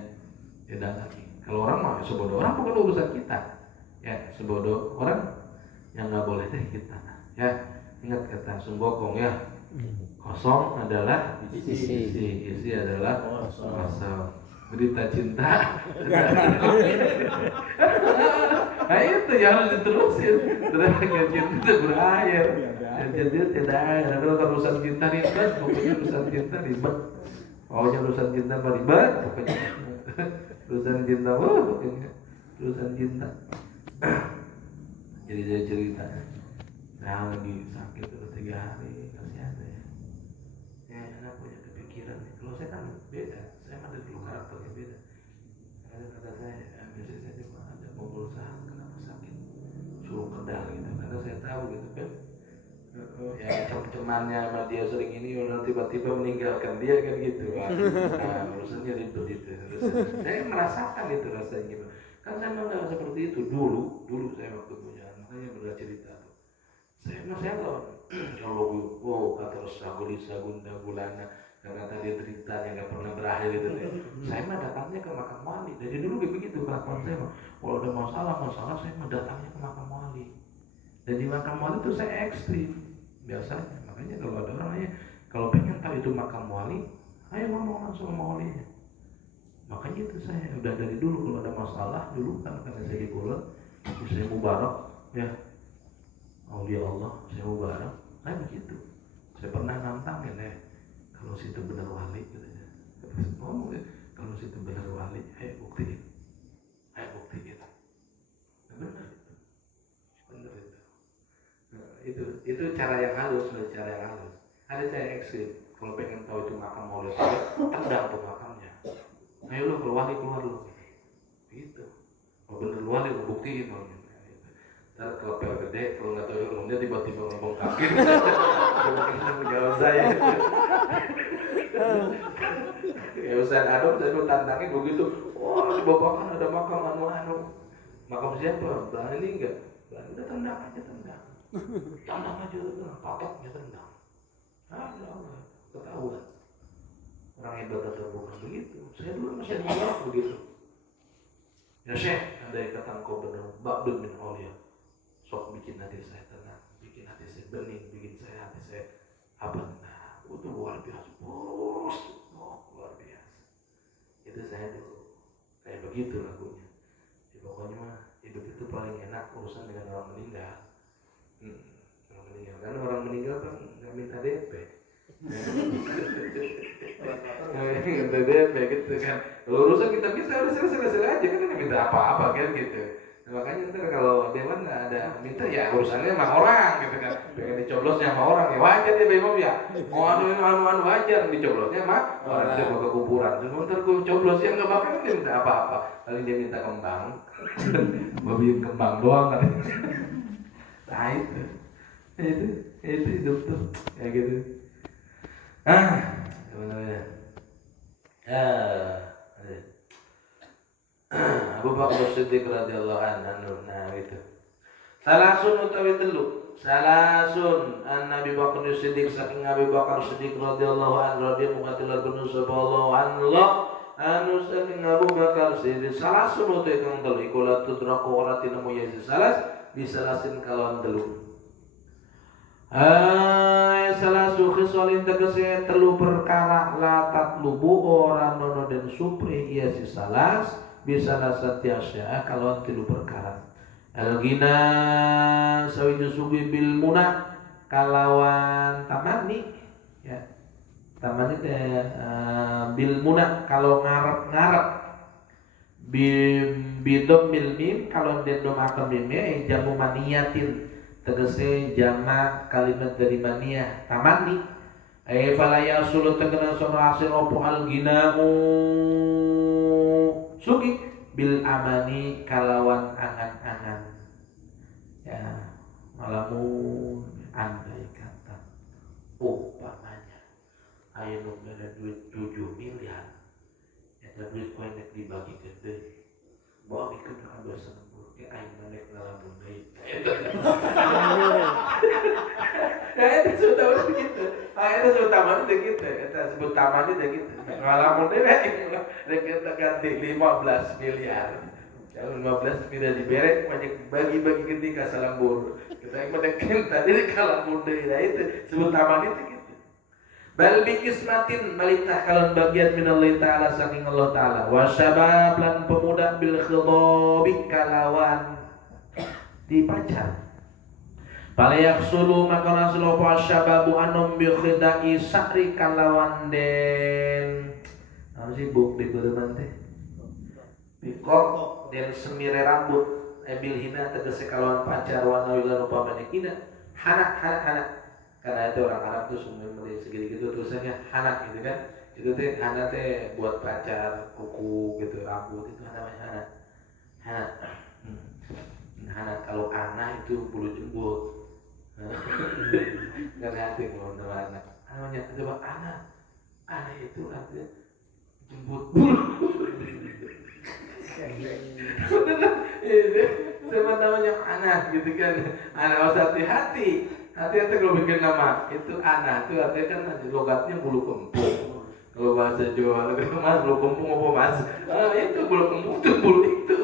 beda lagi. Kalau orang mah sebodoh orang bukan urusan kita, ya sebodoh orang yang nggak boleh deh kita, ya ingat kata Sumbokong ya, kosong adalah isi adalah kosong. Berita cinta, nah itu yang harus diterusin. Terus cinta berakhir, jadi tidak ada. Kalau urusan cinta ribet, pokoknya urusan cinta ribet. Pokoknya urusan cinta ribet, pokoknya. Urusan cinta, pokoknya urusan cinta. Jadi saya cerita, saya lagi sakit udah 3 hari, kasihan saya. Ya anak punya kepikiran nih. Kalau saya kan beda, saya ada dulu karakternya beda. Kata saya, biasanya saya cuma ada mau berusaha kenapa sakit, suruh kedal gitu. Karena saya tahu gitu kan. Ya cem-cemannya sama dia sering ini, orang tiba-tiba meninggalkan dia kan gitu. Nah, urusannya ribet gitu. Saya merasakan itu rasanya gitu. Kan saya memang seperti itu dulu saya waktu punya, makanya berat cerita tuh. Saya kalau kata Sagulisa Gunda Gulana, karena tadi ceritanya nggak pernah berakhir itu deh. Saya mah datangnya ke makam wali. Dari dulu kayak begitu kelakuan saya mah. Kalau ada masalah saya mah datangnya ke makam wali. Dan di makam wali itu saya ekstrim biasanya. Makanya kalau ada orang nanya, kalau pengen tahu itu makam wali, ayo ngomong langsung sama walinya. Makanya itu saya udah dari dulu kalau ada masalah dulu kan karena saya di Kulon, saya mubarak ya, aulia Allah, saya mubarak, nah begitu. Saya pernah nantangin ya, kalau situ benar wali katanya. Ngomong ya, kalau situ benar wali, ayo buktiin. Benar itu. Itu cara yang halus. Ada cara ekstrim. Kalau pengen tahu itu makam maulid, tendang tuh makamnya. Ayo lu keluar lu. Gitu. Kalau bener wali lu buktiin mau. Ntar kalau pel gede, kalau nggak tahu ilmunya tiba-tiba ngomong kaki. Kita menjawab saya. Ya Ustaz Adam saya mau tantangin begitu. Wah di bawah kan ada makam anu. Makam siapa? Belah ini enggak. Belah udah tendang aja. Tendang aja, patoknya tendang. Allah, ketahuan. Orang hebat atau bukan begitu. Saya dulu masih menolak begitu. Ya Syekh, ada yang kata engkau benar, ba'dun min aulia. Sok bikin hati saya tenang, bikin hati saya bening, bikin hati saya apa? Nah, itu luar biasa. Luar biasa. Itu saya dulu. Kayak begitu lagunya. Ya, pokoknya mah hidup itu paling enak urusan dengan orang meninggal. Orang meninggal, karena orang meninggal kan nggak minta DP. Minta DP gitu kan. Kalau urusan kita minta udah selesai aja kan nggak minta apa-apa kan gitu. Nah, makanya ntar kalau dewan nggak ada minta ya urusannya sama orang gitu kan. Pengen dicoblosnya sama orang ya wajar dia Imam ya. Mau anu wajar dicoblosnya sama orang dia mau ke kuburan. Sebentar gue coblos yang nggak bakal dia minta apa-apa. Paling dia minta kembang, mau bikin kembang doang kan. Nah itu hidup tuh kayak gitu. Sebenarnya Abu Bakar Siddiq radhiyallahu anhu. Nah gitu. Salasun utawi telu. Salasun Nabi Bakar Siddiq saking Nabi Bakar Siddiq radhiyallahu anhu radhiyallahu anhu sallallahu anu saking Abu Bakar Siddiq salasun utawi kang telu iku la tudraku ora tinemu ya salas disalasin kalon telu. salasu khisalin tegese telu perkara la tatlubu ora nono den supri iya si salas bisa lasati asya kalau telu perkara al-ghina sawidu sugi bil muna kalawan tamani ya tamani teh bil muna kalau ngarep bidom mil mim kalau den dom akan mimnya jamu maniyatin tegese jama kalimat dari maniyah tamani falaya sulu tegena sono hasil opo al ginamu sugi bil amani kalawan angan-angan ya malamun andai kata umpamanya ayo ada duit 7 miliar ya duit koin nek dibagi gede bawa ikut dengan dosa ya ayo nek ngalamun deui nah itu sudah begitu itu sudah taman begitu itu sebut taman itu gitu ngalamun deui rek kita ganti 15 miliar kalau 15 miliar diberek banyak bagi-bagi ketika salambur kita yang mendekin tadi ngalamun deui nah itu sebut taman itu gitu bal bi kismatin malitah kalon bagian minallahi ta'ala saking Allah ta'ala wa syabab lan pemuda bil khidabi kalawan dipacar palayak sulu maka rasul apa syababu anum bi khidai sakri kalawan den apa sih buk di beureman teh bikok den semire rambut bil hina tegese kalawan pacar wana wilan upamanya kina hanak karena itu orang Arab tuh semua melihat segini gitu tulisannya hanak gitu kan itu teh hanak teh buat pacar kuku gitu rambut itu namanya hanak kalau anak itu bulu jembut nggak hati kalau nama anak namanya coba anak itu artinya jembut bulu sama namanya anak gitu kan anak harus hati-hati kalau bikin nama itu anak itu artinya kan logatnya bulu kempung kalau bahasa Jawa lebih mas bulu kempung apa mas itu bulu kempung itu bulu itu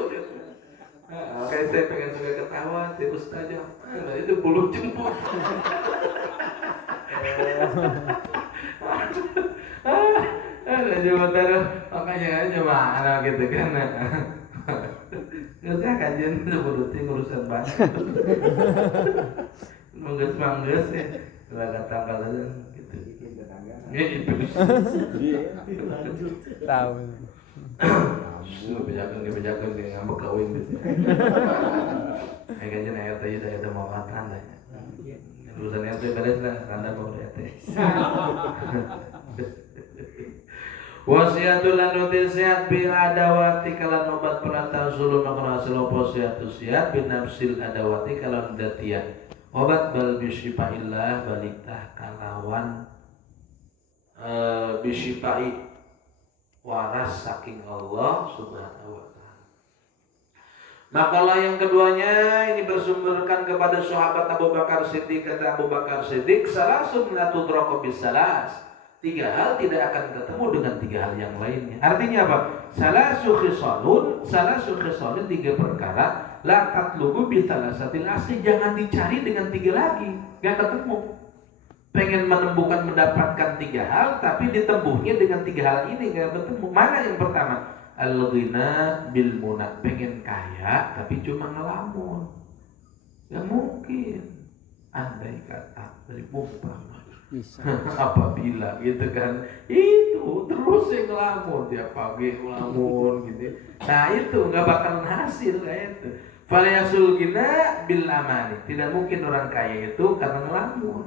kayak saya pengen suka ketawa terus aja itu bulu jemput ada Jawa taruh makanya aja mana gitu kan nggak kajian sebutin urusan banyak mangges ya kalau kata kalian gitu gitu Tahu. Bejakan dia ngambek kawin gitu. Kayaknya nih RT itu mau makan lah. Urusan RT beres lah, anda mau RT. Wasiatul lan sehat bi adawati kalan obat penata sulun makna hasil opo sehat bin nafsil adawati kalan datian. Obat bal bisyifaillah baliktah kalawan bisyifai waras saking Allah subhanahu wa ta'ala. Makalah yang keduanya ini bersumberkan kepada sahabat Abu Bakar Siddiq. Kata Abu Bakar Siddiq, salasun la tudraku bisalas. 3 hal tidak akan ketemu dengan 3 hal yang lainnya. Artinya apa? Salasu khisalun 3 perkara la tatlubu bi talasatil asli, jangan dicari dengan 3 lagi, enggak ketemu. Pengen menemukan mendapatkan 3 hal tapi ditempuhnya dengan 3 hal ini enggak ketemu. Mana yang pertama? Al-ghina bil muna, pengen kaya tapi cuma ngelamun. Enggak mungkin. Andai kata dari umpama Bisa. apabila gitu kan itu terus yang ngelamun tiap pagi ngelamun gitu nah itu nggak bakal hasil kayak itu falayasul gina bil amani, tidak mungkin orang kaya itu karena ngelamun.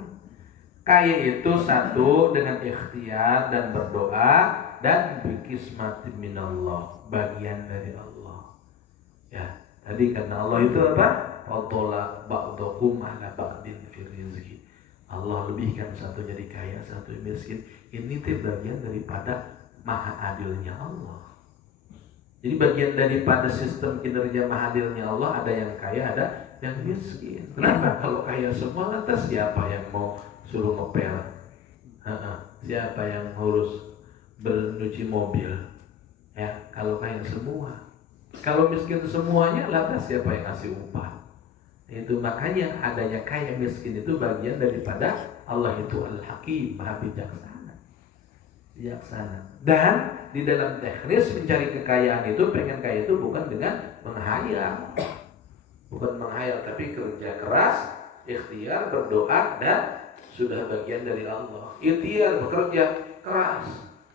Kaya itu satu dengan ikhtiar dan berdoa dan bikismati minallah, bagian dari Allah ya. Tadi karena Allah itu apa? Fadala ba'dakum ala ba'din fi rizqi, Allah lebihkan satu jadi kaya, satu miskin. Ini tuh bagian daripada maha adilnya Allah. Jadi bagian daripada sistem kinerja maha adilnya Allah, ada yang kaya, ada yang miskin. Kenapa? Kalau kaya semua, lantas siapa yang mau suruh ngepel? Siapa yang harus bernyuci mobil? Ya, kalau kaya semua. Kalau miskin semuanya, lantas siapa yang ngasih upah? Itu makanya adanya kaya miskin itu bagian daripada Allah itu Al-Hakim, Maha bijaksana. Dan di dalam teknis mencari kekayaan itu, pengen kaya itu bukan dengan menghayal. Bukan menghayal, tapi kerja keras, ikhtiar, berdoa, dan sudah bagian dari Allah. Ikhtiar, bekerja keras,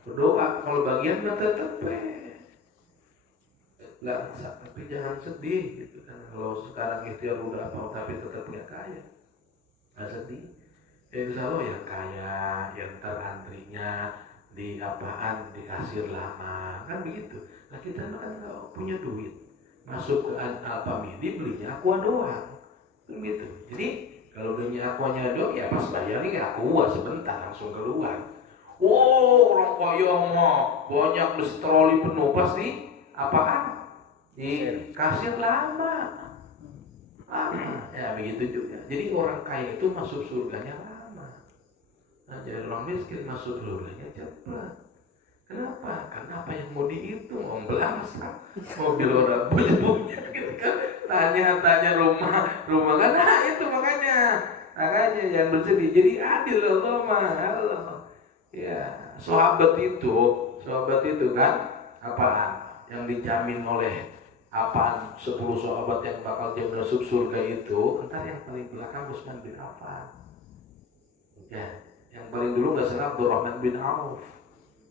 berdoa, kalau bagian mah tetap langsa, tapi jangan sedih gitu kan. Kalau sekarang ikhtiar udah apa, tapi tetap gak kaya, gak sedih. Insya Allah ya kaya, yang antrinya di apaan, di kasir lama, kan begitu. Nah kita kan gak punya duit, masuk ke Alfamidi belinya aqua doang, kan gitu. Jadi kalau belinya aquanya doang ya pas bayarnya aqua sebentar langsung keluar. Oh orang kaya mah banyak troli penuh pasti apaan? Di kasir lama. Ya begitu juga. Jadi orang kaya itu masuk surganya lama. Nah jadi orang miskin masuk surganya cepat. Kenapa? Karena apa yang mau dihitung, om belangsa, mobil orang punya gitu kan. Tanya rumah kan, nah itu makanya jangan bersedih. Jadi adil Allah mah Allah. Ya sahabat itu kan apaan yang dijamin oleh apaan 10 sahabat yang bakal dia masuk surga itu, entar yang paling belakang Utsman bin Affan. Ya, yang paling dulu nggak salah Abdurrahman bin Auf.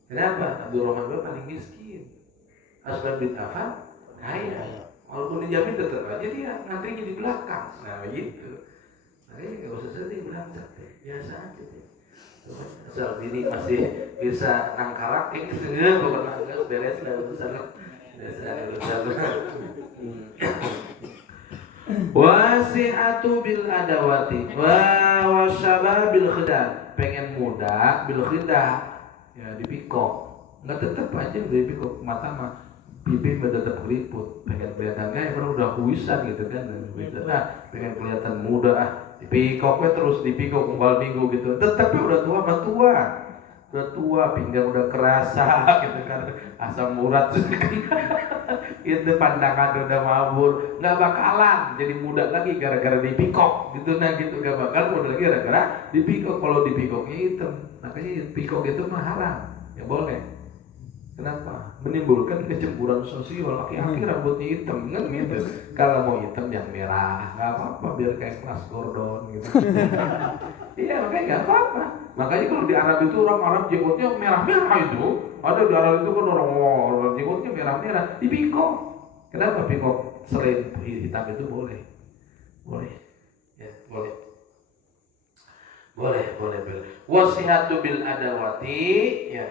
Kenapa? Abdurrahman bin paling miskin. Utsman bin Affan kaya. Walaupun dijamin tetap aja dia ngantrinya di belakang. Nah begitu. Makanya nggak usah sedih, berangkat biasa aja deh. Asal diri masih bisa nangkarak, ini pokoknya nggak beres lah urusan. Wasi'atu bil adawati wa syababil khidar. Pengen muda bil khidar ya dipikok. Enggak tetep aja dipikok, mata mah bibir tetap keriput. Pengen kelihatan kayak orang udah kuisan gitu kan. Pengen kelihatan muda dipikok terus dipikok kembali minggu gitu. Tetapi udah tua pinggang udah kerasa gitu kan, asam urat itu pandangan udah mabur, nggak bakalan jadi muda lagi gara-gara dipikok gitu. Nah gitu nggak bakal muda lagi gara-gara dipikok. Kalau dipikoknya hitam, makanya pikok itu mah haram, ya boleh. Kenapa? Menimbulkan kecemburuan sosial. Laki-laki rambutnya hitam kan gitu. Kalau mau hitam yang merah, nggak apa-apa, biar kayak Mas Gordon gitu. Iya makanya nggak apa-apa. Makanya kalau di Arab itu orang Arab jenggotnya merah-merah itu. Ada di Arab itu kan orang jenggotnya merah-merah. Dipikok. Kenapa pikok? Selain hitam itu boleh. Ya boleh. Wasihatu bil adawati ya.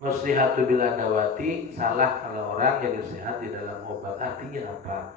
Wasihatu bil adawati, salah kalau orang yang sehat di dalam obat. Artinya apa?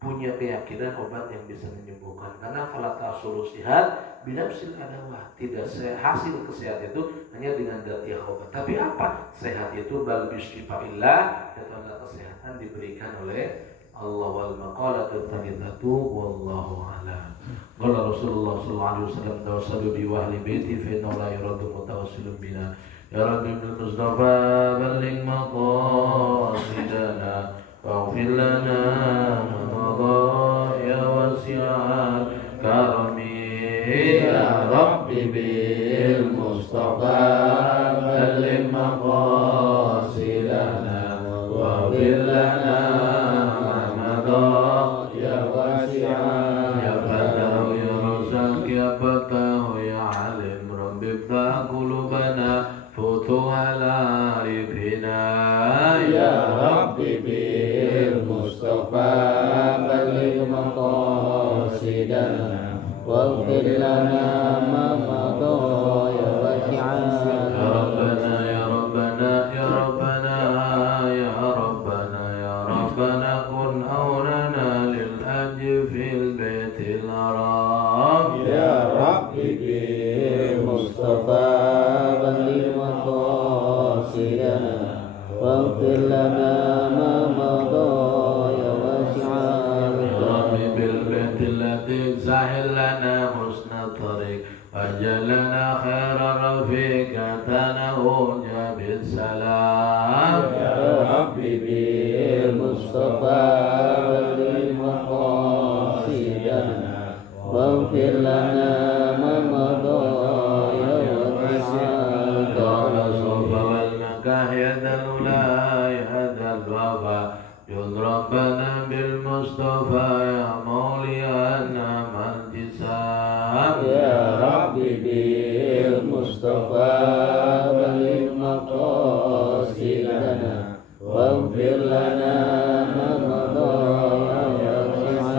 Punya keyakinan obat yang bisa menyembuhkan. Karena falata solusihat binafsil adawah. Tidak hasil kesehatan itu hanya dengan datiah obat. Tapi apa? Sehat itu bal bisyifaillah, karena kesehatan diberikan oleh Allah. Wal maqalatu tsanidatu wallahu a'lam. Qala Rasulullah sallallahu alaihi wasallam tawassalu bi wahli baiti fa inna la yuradu mutawassilun bina. Ya Rabbi bil Mustafa balligh maqasidana waghfir lana ma madha ya wasi'al karami. Ya Rabbi bil Mustafa balligh maqasidana waghfir lana ma madha ya wasi'al. Ya Fatah ya Razak ya Fatah ya Alim Rabbi ibta qulubana futuhal arifina. Ya Rabbi bil Mustafa balligh maqasidana waghfir lana ma madha ya wasi'al. Ya Rabbana ya Rabbana ya Rabbana ya Rabbana ya Rabbana kun aunana lil ajri fil baitil haram. Ya Rabbi bil Mustafa واغفر لنا ما مضى يا واسع الرحمة بالبيت الذي سهل لنا حسن الطريق واجعل لنا خير رفيقتنا بالسلام. يا ربي بالمصطفى مولاي هذا الوفاء جد ربنا بالمصطفى يا مولانا من الجسام يا ربي بالمصطفى بلغ مقاصدنا واغفر لنا ما مضى يا واسع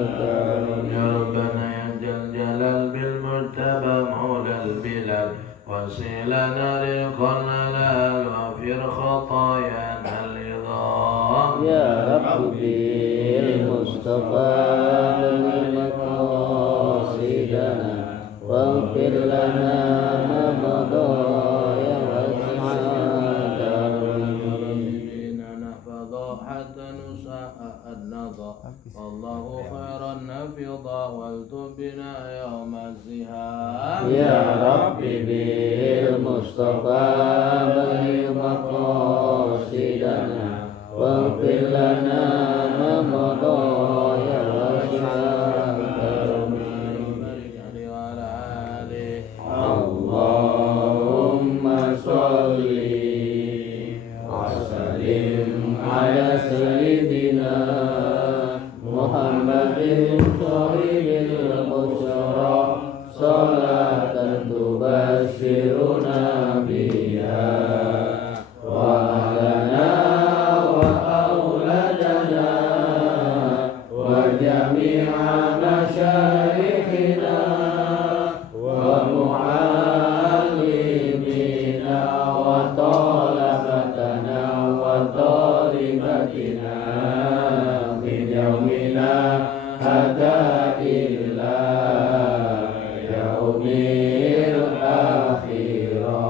الكرم يا ربنا يا ذا الجلال بالمرتبى مولى البلاد وسيلنا للقلال واغفر خطايانا العظام يا ربي المصطفى بلغ مقاصدنا واغفر لنا ما مضى يا واسع الكرم نحفظ حتى نساء النظر والله خيرا نفضا والتب بنا يوم الزهام يا ربي بالمصطفى بلغ مقاصدنا واغفر لنا ما مضى يا واسع الكرم اللهم صل وسلم على سيدنا محمد صاحب البشرى صلاة تبشرنا بها وأهلنا وأولادنا وجميع مشايخنا ومعلمينا وطلبتنا وطالبتنا من يومنا هذا إلى يوم الآخرة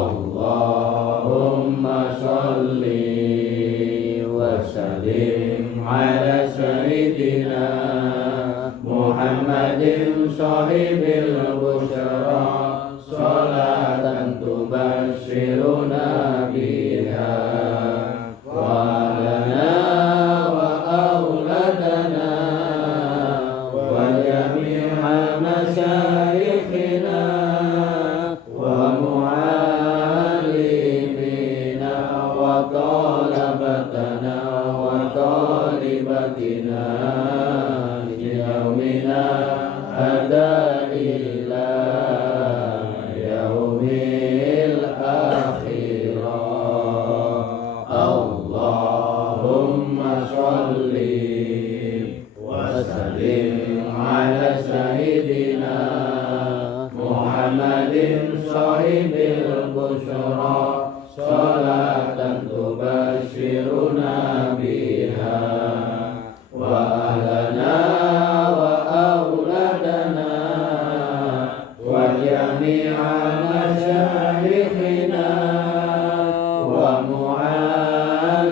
اللهم صل وسلم على سيدنا محمد صاحب البشرى صلاة تبشرنا بها وأهلنا وأولادنا وجميع مشايخنا ومعلمينا وطلبتنا وطالبتنا من يومنا هذا إلى يوم الآخرة اللهم صل وسلم على سيدنا محمد صاحب البشرى صلاة تبشرنا بها وأهلنا وأولادنا وجميع مشايخنا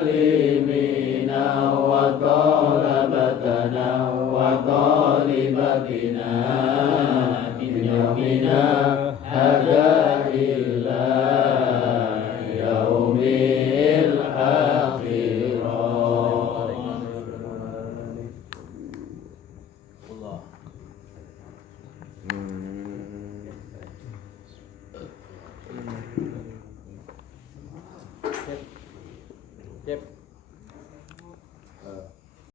ومعلمينا وطلبتنا وطالبتنا من يومنا هذا